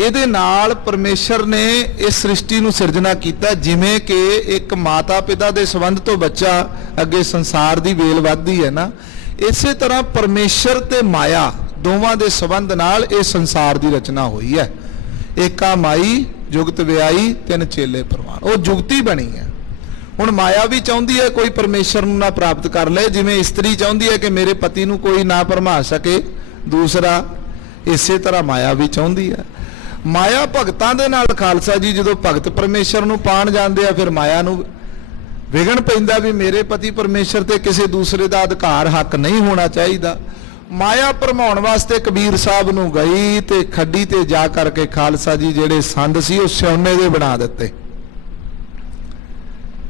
ਇਹਦੇ ਨਾਲ ਪਰਮੇਸ਼ਰ ਨੇ ਇਸ ਸ੍ਰਿਸ਼ਟੀ ਨੂੰ ਸਿਰਜਣਾ ਕੀਤਾ। ਜਿਵੇਂ ਕਿ ਇੱਕ ਮਾਤਾ ਪਿਤਾ ਦੇ ਸੰਬੰਧ ਤੋਂ ਬੱਚਾ ਅੱਗੇ ਸੰਸਾਰ ਦੀ ਵੇਲ ਵੱਧਦੀ ਹੈ ਨਾ, ਇਸੇ ਤਰ੍ਹਾਂ ਪਰਮੇਸ਼ਰ ਤੇ ਮਾਇਆ ਦੋਵਾਂ ਦੇ ਸੰਬੰਧ ਨਾਲ ਇਹ ਸੰਸਾਰ ਦੀ ਰਚਨਾ ਹੋਈ ਹੈ। ਏਕਾ ਮਾਈ ਜੁਗਤ ਵਿਆਈ ਤਿੰਨ ਚੇਲੇ ਪ੍ਰਵਾਨ, ਉਹ ਜੁਗਤੀ ਬਣੀ ਹੈ। ਹੁਣ ਮਾਇਆ ਵੀ ਚਾਹੁੰਦੀ ਹੈ ਕੋਈ ਪਰਮੇਸ਼ਰ ਨੂੰ ਨਾ ਪ੍ਰਾਪਤ ਕਰ ਲਏ, ਜਿਵੇਂ ਇਸਤਰੀ ਚਾਹੁੰਦੀ ਹੈ ਕਿ ਮੇਰੇ ਪਤੀ ਨੂੰ ਕੋਈ ਨਾ ਭਰਮਾ ਸਕੇ ਦੂਸਰਾ, ਇਸੇ ਤਰ੍ਹਾਂ ਮਾਇਆ ਵੀ ਚਾਹੁੰਦੀ ਹੈ। ਮਾਇਆ ਭਗਤਾਂ ਦੇ ਨਾਲ ਖਾਲਸਾ ਜੀ ਜਦੋਂ ਭਗਤ ਪਰਮੇਸ਼ਰ ਨੂੰ ਪਾਣ ਜਾਂਦੇ ਆ, ਫਿਰ ਮਾਇਆ ਨੂੰ ਵਿਗਣ ਪੈਂਦਾ ਵੀ ਮੇਰੇ ਪਤੀ ਪਰਮੇਸ਼ਰ ਤੇ ਕਿਸੇ ਦੂਸਰੇ ਦਾ ਅਧਿਕਾਰ ਹੱਕ ਨਹੀਂ ਹੋਣਾ ਚਾਹੀਦਾ। ਮਾਇਆ ਭਰਮਾਉਣ ਵਾਸਤੇ ਕਬੀਰ ਸਾਹਿਬ ਨੂੰ ਗਈ ਤੇ ਖੱਡੀ ਤੇ ਜਾ ਕਰਕੇ ਖਾਲਸਾ ਜੀ ਜਿਹੜੇ ਸੰਦ ਸੀ ਉਹ ਸਿਉਨੇ ਦੇ ਬਣਾ ਦਿੱਤੇ।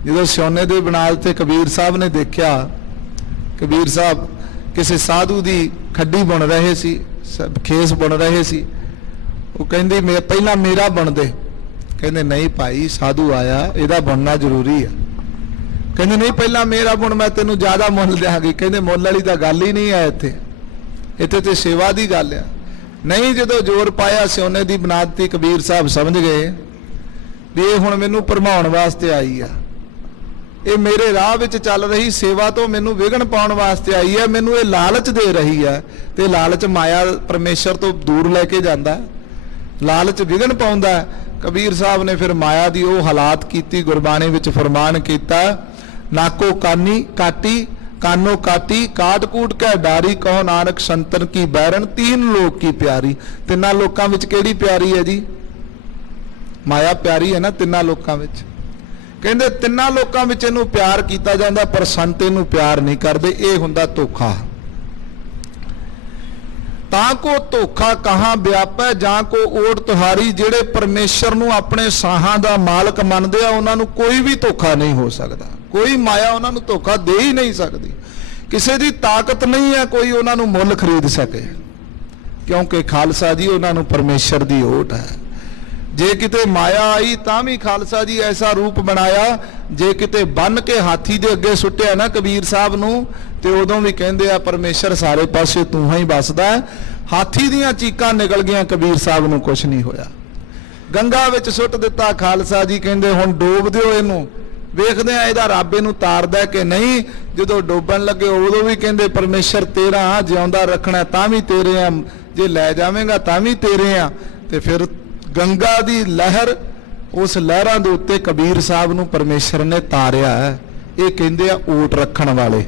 ਜਦੋਂ ਸਿਉਨੇ ਦੇ ਬਣਾ ਦਿੱਤੇ, ਕਬੀਰ ਸਾਹਿਬ ਨੇ ਦੇਖਿਆ, ਕਬੀਰ ਸਾਹਿਬ ਕਿਸੇ ਸਾਧੂ ਦੀ ਖੱਡੀ ਬੁਣ ਰਹੇ ਸੀ, ਖੇਸ ਬੁਣ ਰਹੇ ਸੀ। ਉਹ ਕਹਿੰਦੇ ਮੈਂ ਪਹਿਲਾਂ ਮੇਰਾ ਬੁਣ ਦੇ। ਕਹਿੰਦੇ ਨਹੀਂ ਭਾਈ, ਸਾਧੂ ਆਇਆ, ਇਹਦਾ ਬਣਨਾ ਜ਼ਰੂਰੀ ਆ। ਕਹਿੰਦੇ ਨਹੀਂ ਪਹਿਲਾਂ ਮੇਰਾ ਬੁਣ, ਮੈਂ ਤੈਨੂੰ ਜ਼ਿਆਦਾ ਮੁੱਲ ਦਿਆਂਗੀ। ਕਹਿੰਦੇ ਮੁੱਲ ਵਾਲੀ ਤਾਂ ਗੱਲ ਹੀ ਨਹੀਂ ਹੈ ਇੱਥੇ, ਇੱਥੇ ਤੇ ਸੇਵਾ ਦੀ ਗੱਲ ਆ। ਨਹੀਂ, ਜਦੋਂ ਜ਼ੋਰ ਪਾਇਆ ਸਿਉਨੇ ਦੀ ਬਣਾ ਦਿੱਤੀ, ਕਬੀਰ ਸਾਹਿਬ ਸਮਝ ਗਏ ਵੀ ਇਹ ਹੁਣ ਮੈਨੂੰ ਭਰਮਾਉਣ ਵਾਸਤੇ ਆਈ ਆ, ਇਹ ਮੇਰੇ ਰਾਹ ਵਿੱਚ ਚੱਲ ਰਹੀ ਸੇਵਾ ਤੋਂ ਮੈਨੂੰ ਵਿਘਨ ਪਾਉਣ ਵਾਸਤੇ ਆਈ ਹੈ, ਮੈਨੂੰ ਇਹ ਲਾਲਚ ਦੇ ਰਹੀ ਹੈ। ਤੇ ਲਾਲਚ ਮਾਇਆ ਪਰਮੇਸ਼ਰ ਤੋਂ ਦੂਰ ਲੈ ਕੇ ਜਾਂਦਾ, ਲਾਲਚ ਵਿਘਨ ਪਾਉਂਦਾ। ਕਬੀਰ ਸਾਹਿਬ ਨੇ ਫਿਰ ਮਾਇਆ ਦੀ ਉਹ ਹਾਲਾਤ ਕੀਤੀ, ਗੁਰਬਾਣੀ ਵਿੱਚ ਫਰਮਾਨ ਕੀਤਾ, ਨਾਕੋ ਕਾਨੀ ਕਾਟੀ ਕਾਨੋ ਕਾਟੀ ਕਾਟ ਕੂਟ ਕੈ ਡਾਰੀ, ਕਹੋ ਨਾਨਕ ਸੰਤਨ ਕੀ ਬੈਰਨ ਤੀਨ ਲੋਕ ਕੀ ਪਿਆਰੀ। ਤਿੰਨਾਂ ਲੋਕਾਂ ਵਿੱਚ ਕਿਹੜੀ ਪਿਆਰੀ ਹੈ ਜੀ? ਮਾਇਆ ਪਿਆਰੀ ਹੈ ਨਾ ਤਿੰਨਾਂ ਲੋਕਾਂ ਵਿੱਚ। ਕਹਿੰਦੇ ਤਿੰਨਾਂ ਲੋਕਾਂ ਵਿੱਚ ਇਹਨੂੰ ਪਿਆਰ ਕੀਤਾ ਜਾਂਦਾ, ਪਰ ਸੰਤ ਇਹਨੂੰ ਪਿਆਰ ਨਹੀਂ ਕਰਦੇ। ਇਹ ਹੁੰਦਾ ਧੋਖਾ। ਤਾਂ ਕੋ ਧੋਖਾ ਕਹਾਂ ਵਿਆਪੈ ਜਾਂ ਕੋ ਓਟ ਤੁਹਾਰੀ। ਜਿਹੜੇ ਪਰਮੇਸ਼ਰ ਨੂੰ ਆਪਣੇ ਸਾਹਾਂ ਦਾ ਮਾਲਕ ਮੰਨਦੇ ਆ, ਉਹਨਾਂ ਨੂੰ ਕੋਈ ਵੀ ਧੋਖਾ ਨਹੀਂ ਹੋ ਸਕਦਾ, ਕੋਈ ਮਾਇਆ ਉਹਨਾਂ ਨੂੰ ਧੋਖਾ ਦੇ ਹੀ ਨਹੀਂ ਸਕਦੀ। ਕਿਸੇ ਦੀ ਤਾਕਤ ਨਹੀਂ ਹੈ ਕੋਈ ਉਹਨਾਂ ਨੂੰ ਮੁੱਲ ਖਰੀਦ ਸਕੇ, ਕਿਉਂਕਿ ਖਾਲਸਾ ਜੀ ਉਹਨਾਂ ਨੂੰ ਪਰਮੇਸ਼ਰ ਦੀ ਓਟ ਹੈ। ਜੇ ਕਿਤੇ ਮਾਇਆ ਆਈ ਤਾਂ ਵੀ ਖਾਲਸਾ ਜੀ ਐਸਾ ਰੂਪ ਬਣਾਇਆ, ਜੇ ਕਿਤੇ ਬੰਨ ਕੇ ਹਾਥੀ ਦੇ ਅੱਗੇ ਸੁੱਟਿਆ ਨਾ ਕਬੀਰ ਸਾਹਿਬ ਨੂੰ, ਤੇ ਉਦੋਂ ਵੀ ਕਹਿੰਦੇ ਆ ਪਰਮੇਸ਼ਰ ਸਾਰੇ ਪਾਸੇ ਤੂੰ ਹੀ ਵੱਸਦਾ। ਹਾਥੀ ਦੀਆਂ ਚੀਕਾਂ ਨਿਕਲ ਗਈਆਂ, ਕਬੀਰ ਸਾਹਿਬ ਨੂੰ ਕੁਝ ਨਹੀਂ ਹੋਇਆ। ਗੰਗਾ ਵਿੱਚ ਸੁੱਟ ਦਿੱਤਾ ਖਾਲਸਾ ਜੀ, ਕਹਿੰਦੇ ਹੁਣ ਡੋਬ ਦਿਓ ਇਹਨੂੰ, ਵੇਖਦੇ ਆ ਇਹਦਾ ਰੱਬ ਇਹਨੂੰ ਤਾਰਦਾ ਕਿ ਨਹੀਂ। ਜਦੋਂ ਡੋਬਣ ਲੱਗੇ ਉਦੋਂ ਵੀ ਕਹਿੰਦੇ ਪਰਮੇਸ਼ਰ ਤੇਰਾ, ਜਿਉਂਦਾ ਰੱਖਣਾ ਤਾਂ ਵੀ ਤੇਰੇ ਆ, ਜੇ ਲੈ ਜਾਵੇਂਗਾ ਤਾਂ ਵੀ ਤੇਰੇ ਆ। ਤੇ ਫਿਰ ਗੰਗਾ ਦੀ ਲਹਿਰ, ਉਸ ਲਹਿਰਾਂ ਦੇ ਉੱਤੇ ਕਬੀਰ ਸਾਹਿਬ ਨੂੰ ਪਰਮੇਸ਼ਰ ਨੇ ਤਾਰਿਆ ਹੈ। ਇਹ ਕਹਿੰਦੇ ਆ ਓਟ ਰੱਖਣ ਵਾਲੇ।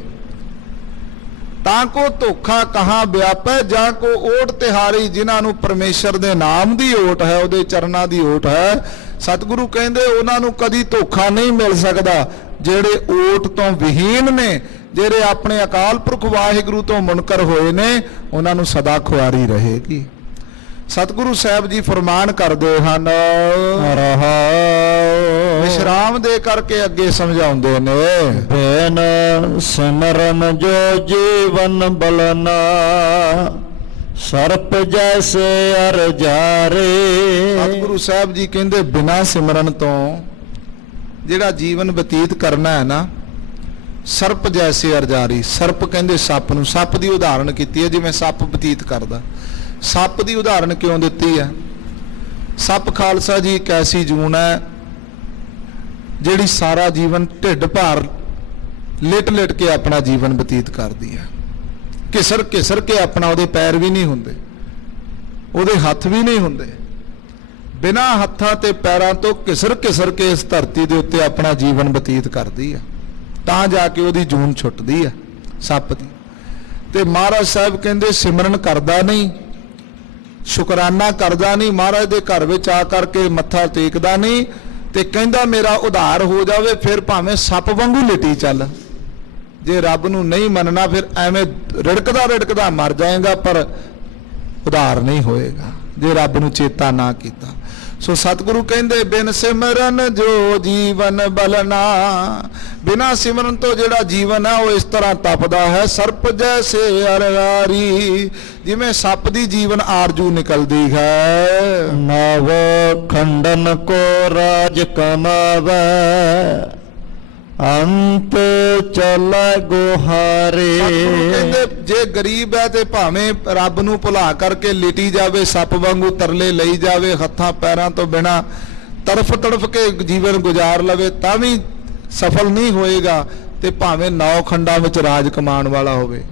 ਤਾਂ ਕੋ ਧੋਖਾ ਕਹਾਂ ਵਿਆਪੈ, ਜਾਂ ਕੋ ਓਟ ਤਿਹਾਰੀ, ਜਿਨ੍ਹਾਂ ਨੂੰ ਪਰਮੇਸ਼ਰ ਦੇ ਨਾਮ ਦੀ ਓਟ ਹੈ, ਉਹਦੇ ਚਰਨਾਂ ਦੀ ਓਟ ਹੈ। ਸਤਿਗੁਰੂ ਕਹਿੰਦੇ ਉਹਨਾਂ ਨੂੰ ਕਦੀ ਧੋਖਾ ਨਹੀਂ ਮਿਲ ਸਕਦਾ। ਜਿਹੜੇ ਓਟ ਤੋਂ ਵਿਹੀਨ ਨੇ, ਜਿਹੜੇ ਆਪਣੇ ਅਕਾਲ ਪੁਰਖ ਵਾਹਿਗੁਰੂ ਤੋਂ ਮੁਨਕਰ ਹੋਏ ਨੇ, ਉਹਨਾਂ ਨੂੰ ਸਦਾ ਖੁਆਰੀ ਰਹੇਗੀ। ਸਤਿਗੁਰੂ ਸਾਹਿਬ ਜੀ ਫਰਮਾਨ ਕਰਦੇ ਹਨ, ਵਿਸ਼ਰਾਮ ਦੇ ਕਰਕੇ ਅੱਗੇ ਸਮਝਾਉਂਦੇ ਨੇ, ਬਿਨ ਸਿਮਰਨ ਜੋ ਜੀਵਨ ਬਲਨਾ, ਸਰਪ ਜੈਸੇ ਅਰ ਜਾਰੇ। ਸਤਿਗੁਰੂ ਸਾਹਿਬ ਜੀ ਕਹਿੰਦੇ ਬਿਨਾਂ ਸਿਮਰਨ ਤੋਂ ਜਿਹੜਾ ਜੀਵਨ ਬਤੀਤ ਕਰਨਾ ਹੈ ਨਾ, ਸਰਪ ਜੈਸੇ ਅਰਜਾਰੀ। ਸਰਪ ਕਹਿੰਦੇ ਸੱਪ ਨੂੰ, ਸੱਪ ਦੀ ਉਦਾਹਰਣ ਕੀਤੀ ਹੈ, ਜਿਵੇਂ ਸੱਪ ਬਤੀਤ ਕਰਦਾ। ਸੱਪ ਦੀ ਉਦਾਹਰਣ ਕਿਉਂ ਦਿੱਤੀ ਹੈ? ਸੱਪ ਖਾਲਸਾ ਜੀ ਇੱਕ ਐਸੀ ਜੂਨ ਹੈ ਜਿਹੜੀ ਸਾਰਾ ਜੀਵਨ ਢਿੱਡ ਭਾਰ ਲਿਟ ਲਿਟ ਕੇ ਆਪਣਾ ਜੀਵਨ ਬਤੀਤ ਕਰਦੀ ਹੈ। ਘਿਸਰ ਘਿਸਰ ਕੇ ਆਪਣਾ, ਉਹਦੇ ਪੈਰ ਵੀ ਨਹੀਂ ਹੁੰਦੇ, ਉਹਦੇ ਹੱਥ ਵੀ ਨਹੀਂ ਹੁੰਦੇ, ਬਿਨਾਂ ਹੱਥਾਂ ਤੇ ਪੈਰਾਂ ਤੋਂ ਘਿਸਰ ਘਿਸਰ ਕੇ ਇਸ ਧਰਤੀ ਦੇ ਉੱਤੇ ਆਪਣਾ ਜੀਵਨ ਬਤੀਤ ਕਰਦੀ ਹੈ। ਤਾਂ ਜਾ ਕੇ ਉਹਦੀ ਜੂਨ ਛੁੱਟਦੀ ਹੈ ਸੱਪ ਦੀ। ਤੇ ਮਹਾਰਾਜ ਸਾਹਿਬ ਕਹਿੰਦੇ ਸਿਮਰਨ ਕਰਦਾ ਨਹੀਂ, ਸ਼ੁਕਰਾਨਾ ਕਰਦਾ ਨਹੀਂ, ਮਹਾਰਾਜ ਦੇ ਘਰ ਵਿੱਚ ਆ ਕਰਕੇ ਮੱਥਾ ਟੇਕਦਾ ਨਹੀਂ, ਤੇ ਕਹਿੰਦਾ ਮੇਰਾ ਉਧਾਰ ਹੋ ਜਾਵੇ, ਫਿਰ ਭਾਵੇਂ ਸੱਪ ਵਾਂਗੂ ਲਿਟੀ ਚੱਲ। ਜੇ ਰੱਬ ਨੂੰ ਨਹੀਂ ਮੰਨਣਾ ਫਿਰ ਐਵੇਂ ਰਿੜਕਦਾ ਰਿੜਕਦਾ ਮਰ ਜਾਏਗਾ, ਪਰ ਉਧਾਰ ਨਹੀਂ ਹੋਏਗਾ ਜੇ ਰੱਬ ਨੂੰ ਚੇਤਾ ਨਾ ਕੀਤਾ। ਸੋ ਸਤਿਗੁਰੂ ਕਹਿੰਦੇ ਬਿਨ ਸਿਮਰਨ ਜੋ ਜੀਵਨ ਬਲਨਾ, ਬਿਨਾਂ ਸਿਮਰਨ ਤੋਂ ਜਿਹੜਾ ਜੀਵਨ ਹੈ ਉਹ ਇਸ ਤਰ੍ਹਾਂ ਤਪਦਾ ਹੈ, ਸਰਪ ਜੈਸੇ ਅਰਗਾਰੀ, ਜਿਵੇਂ ਸੱਪ ਦੀ ਜੀਵਨ ਆਰਜੂ ਨਿਕਲਦੀ ਹੈ। ਨਵ ਖੰਡਨ ਕੋ ਰਾਜ ਕਮਾਵੈ, ਅੰਤ ਚਲੇ ਗੁਹਾਰੇ। ਸਤਿਗੁਰੂ ਕਹਿੰਦੇ ਜੇ ਗਰੀਬ ਹੈ ਤੇ ਭਾਵੇਂ ਰੱਬ ਨੂੰ ਭੁਲਾ ਕਰਕੇ ਲਿਟੀ ਜਾਵੇ, ਸੱਪ ਵਾਂਗੂ ਤਰਲੇ ਲਈ ਜਾਵੇ, ਹੱਥਾਂ ਪੈਰਾਂ ਤੋਂ ਬਿਨਾਂ ਤੜਫ ਤੜਫ ਕੇ ਜੀਵਨ ਗੁਜ਼ਾਰ ਲਵੇ, ਤਾਂ ਵੀ ਸਫਲ ਨਹੀਂ ਹੋਏਗਾ। ਤੇ ਭਾਵੇਂ 9 ਖੰਡਾਂ ਵਿੱਚ ਰਾਜ ਕਮਾਉਣ ਵਾਲਾ ਹੋਵੇ,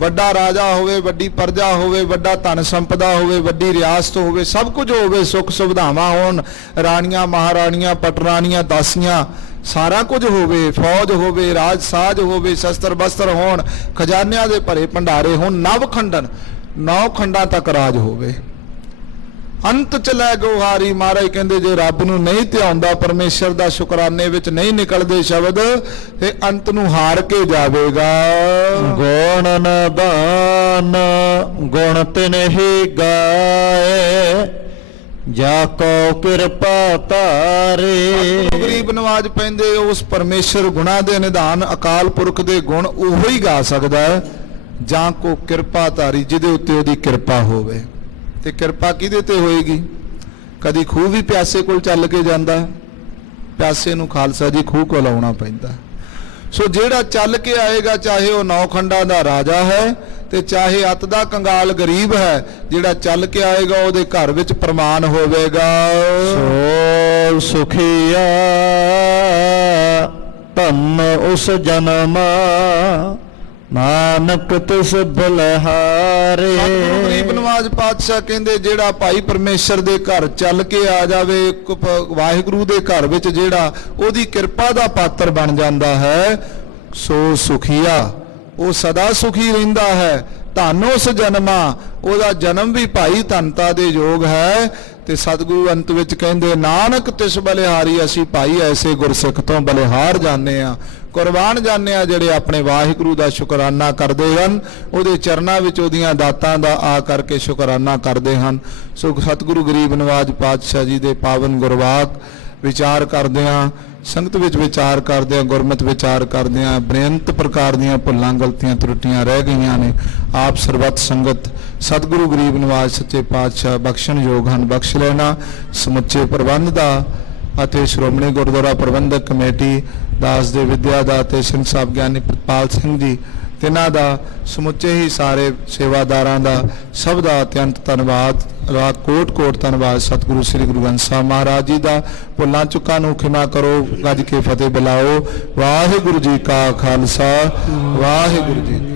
ਵੱਡਾ ਰਾਜਾ ਹੋਵੇ, ਵੱਡੀ ਪ੍ਰਜਾ ਹੋਵੇ, ਵੱਡਾ ਧਨ ਸੰਪਦਾ ਹੋਵੇ, ਵੱਡੀ ਰਿਆਸਤ ਹੋਵੇ, ਸਭ ਕੁਝ ਹੋਵੇ, ਸੁੱਖ ਸੁਵਿਧਾਵਾਂ ਹੋਣ, ਰਾਣੀਆਂ ਮਹਾਰਾਣੀਆਂ ਪਟਰਾਣੀਆਂ ਦਾਸੀਆਂ, ਸਾਰਾ ਕੁਝ ਹੋਵੇ, ਫੌਜ ਹੋਵੇ, ਰਾਜ ਸਾਜ ਹੋਵੇ, ਸ਼ਸਤਰ ਬਸਤਰ ਹੋਣ, ਖਜ਼ਾਨਿਆਂ ਦੇ ਭਰੇ ਭੰਡਾਰੇ ਹੋਣ, ਨਵ ਖੰਡਨ 9 ਖੰਡਾਂ ਤੱਕ ਰਾਜ ਹੋਵੇ, ਅੰਤ ਚਲੇ ਗੋਹਾਰੀ। ਮਹਾਰਾਜ ਕਹਿੰਦੇ ਜੇ ਰੱਬ ਨੂੰ ਨਹੀਂ ਧਿਆਉਂਦਾ, ਪਰਮੇਸ਼ਰ ਦਾ ਸ਼ੁਕਰਾਨੇ ਵਿੱਚ ਨਹੀਂ ਨਿਕਲਦੇ ਸ਼ਬਦ, ਤੇ ਅੰਤ ਨੂੰ ਹਾਰ ਕੇ ਜਾਵੇਗਾ। ਗੁਣ ਨਦਾਨ ਗੁਣ ਤਿਨਹਿ ਗਾਏ, ਜਾ ਕੋ ਕਿਰਪਾ ਧਾਰੇ। ਗਰੀਬ ਨਵਾਜ ਪੈਂਦੇ ਉਸ ਪਰਮੇਸ਼ਰ ਗੁਣਾ ਦੇ ਨਿਧਾਨ ਅਕਾਲ ਪੁਰਖ ਦੇ ਗੁਣ ਉਹੋ ਹੀ ਗਾ ਸਕਦਾ ਹੈ, ਜਾਂ ਕੋ ਕਿਰਪਾ ਧਾਰੀ, ਜਿਹਦੇ ਉੱਤੇ ਉਹਦੀ ਕਿਰਪਾ ਹੋਵੇ। ਤੇ ਕਿਰਪਾ ਕਿਹਦੇ ਤੇ ਹੋਏਗੀ? ਕਦੀ ਖੂਹ ਵੀ ਪਿਆਸੇ ਕੋਲ ਚੱਲ ਕੇ ਜਾਂਦਾ, ਪਿਆਸੇ ਨੂੰ ਖਾਲਸਾ ਜੀ ਖੂਹ ਕੋਲ ਆਉਣਾ ਪੈਂਦਾ। ਸੋ ਜਿਹੜਾ ਚੱਲ ਕੇ ਆਏਗਾ, ਚਾਹੇ ਉਹ 9 ਖੰਡਾਂ ਦਾ ਰਾਜਾ ਹੈ ਤੇ ਚਾਹੇ ਅੱਤ ਦਾ ਕੰਗਾਲ ਗਰੀਬ ਹੈ, ਜਿਹੜਾ ਚੱਲ ਕੇ ਆਏਗਾ ਉਹਦੇ ਘਰ ਵਿੱਚ ਪ੍ਰਮਾਨ ਹੋਵੇਗਾ। ਸੋ ਸੁਖੀਆ ਧੰਨ ਉਸ ਜਨਮ, ਨਾਨਕ ਤਿਸ ਬਲਿਹਾਰੇ। ਸਤਿਗੁਰੂ ਗਰੀਬ ਨਵਾਜ ਪਾਤਸ਼ਾਹ ਕਹਿੰਦੇ ਜਿਹੜਾ ਭਾਈ ਪਰਮੇਸ਼ਰ ਦੇ ਘਰ ਚੱਲ ਕੇ ਆ ਜਾਵੇ, ਵਾਹਿਗੁਰੂ ਦੇ ਘਰ ਵਿੱਚ ਜਿਹੜਾ ਉਹਦੀ ਕਿਰਪਾ ਦਾ ਪਾਤਰ ਬਣ ਜਾਂਦਾ ਹੈ, ਸੋ ਸੁਖੀਆ, ਉਹ ਸਦਾ ਸੁਖੀ ਰਹਿੰਦਾ ਹੈ। ਧੰਨ ਉਸ ਜਨਮਾ, ਉਹਦਾ ਜਨਮ ਵੀ ਭਾਈ ਧੰਨਤਾ ਦੇ ਯੋਗ ਹੈ। ਤੇ ਸਤਿਗੁਰੂ ਅੰਤ ਵਿੱਚ ਕਹਿੰਦੇ ਨਾਨਕ ਤਿਸ ਬਲਿਹਾਰੀ, ਅਸੀਂ ਭਾਈ ਐਸੇ ਗੁਰਸਿੱਖ ਤੋਂ ਬਲਿਹਾਰ ਜਾਂਦੇ ਆ, ਕੁਰਬਾਨ ਜਾਂਦੇ ਆ, ਜਿਹੜੇ ਆਪਣੇ ਵਾਹਿਗੁਰੂ ਦਾ ਸ਼ੁਕਰਾਨਾ ਕਰਦੇ ਹਨ, ਉਹਦੇ ਚਰਨਾਂ ਵਿੱਚ ਉਹਦੀਆਂ ਦਾਤਾਂ ਦਾ ਆ ਕਰਕੇ ਸ਼ੁਕਰਾਨਾ ਕਰਦੇ ਹਨ। ਸੋ ਸਤਿਗੁਰੂ ਗਰੀਬ ਨਵਾਜ ਪਾਤਸ਼ਾਹ ਜੀ ਦੇ ਪਾਵਨ ਗੁਰਵਾਕ ਵਿਚਾਰ ਕਰਦਿਆਂ, ਸੰਗਤ ਵਿੱਚ ਵਿਚਾਰ ਕਰਦਿਆਂ, ਗੁਰਮਤਿ ਵਿਚਾਰ ਕਰਦਿਆਂ ਬੇਅੰਤ ਪ੍ਰਕਾਰ ਦੀਆਂ ਭੁੱਲਾਂ ਗਲਤੀਆਂ ਤਰੁੱਟੀਆਂ ਰਹਿ ਗਈਆਂ ਨੇ। ਆਪ ਸਰਬੱਤ ਸੰਗਤ ਸਤਿਗੁਰੂ ਗਰੀਬ ਨਵਾਜ ਸੱਚੇ ਪਾਤਸ਼ਾਹ ਬਖਸ਼ਣ ਯੋਗ ਹਨ, ਬਖਸ਼ ਲੈਣਾ। ਸਮੁੱਚੇ ਪ੍ਰਬੰਧ ਦਾ ਅਤੇ ਸ਼੍ਰੋਮਣੀ ਗੁਰਦੁਆਰਾ ਪ੍ਰਬੰਧਕ ਕਮੇਟੀ ਦਾਸ ਦੇ ਵਿਦਿਆ ਦਾ ਤੇ ਸਿੰਘ ਸਾਹਿਬ ਗਿਆਨੀ ਪ੍ਰਿਤਪਾਲ ਸਿੰਘ ਜੀ ਤਿਨਾਂ ਦਾ ਸਮੁੱਚੇ ਹੀ ਸਾਰੇ ਸੇਵਾਦਾਰਾਂ ਦਾ ਸਭ ਦਾ ਅਤਿਅੰਤ ਧੰਨਵਾਦ। ਰਾ ਕੋਟ ਕੋਟ ਧੰਨਵਾਦ ਸਤਿਗੁਰੂ ਸ੍ਰੀ ਗੁਰੂ ਗ੍ਰੰਥ ਸਾਹਿਬ ਮਹਾਰਾਜ ਜੀ ਦਾ। ਭੁੱਲਾਂ ਚੁੱਕਾਂ ਨੂੰ ਖਿਮਾ ਕਰੋ। ਗੱਜ ਕੇ ਫਤਿਹ ਬੁਲਾਓ। ਵਾਹਿਗੁਰੂ ਜੀ ਕਾ ਖਾਲਸਾ ਵਾਹਿਗੁਰੂ ਜੀ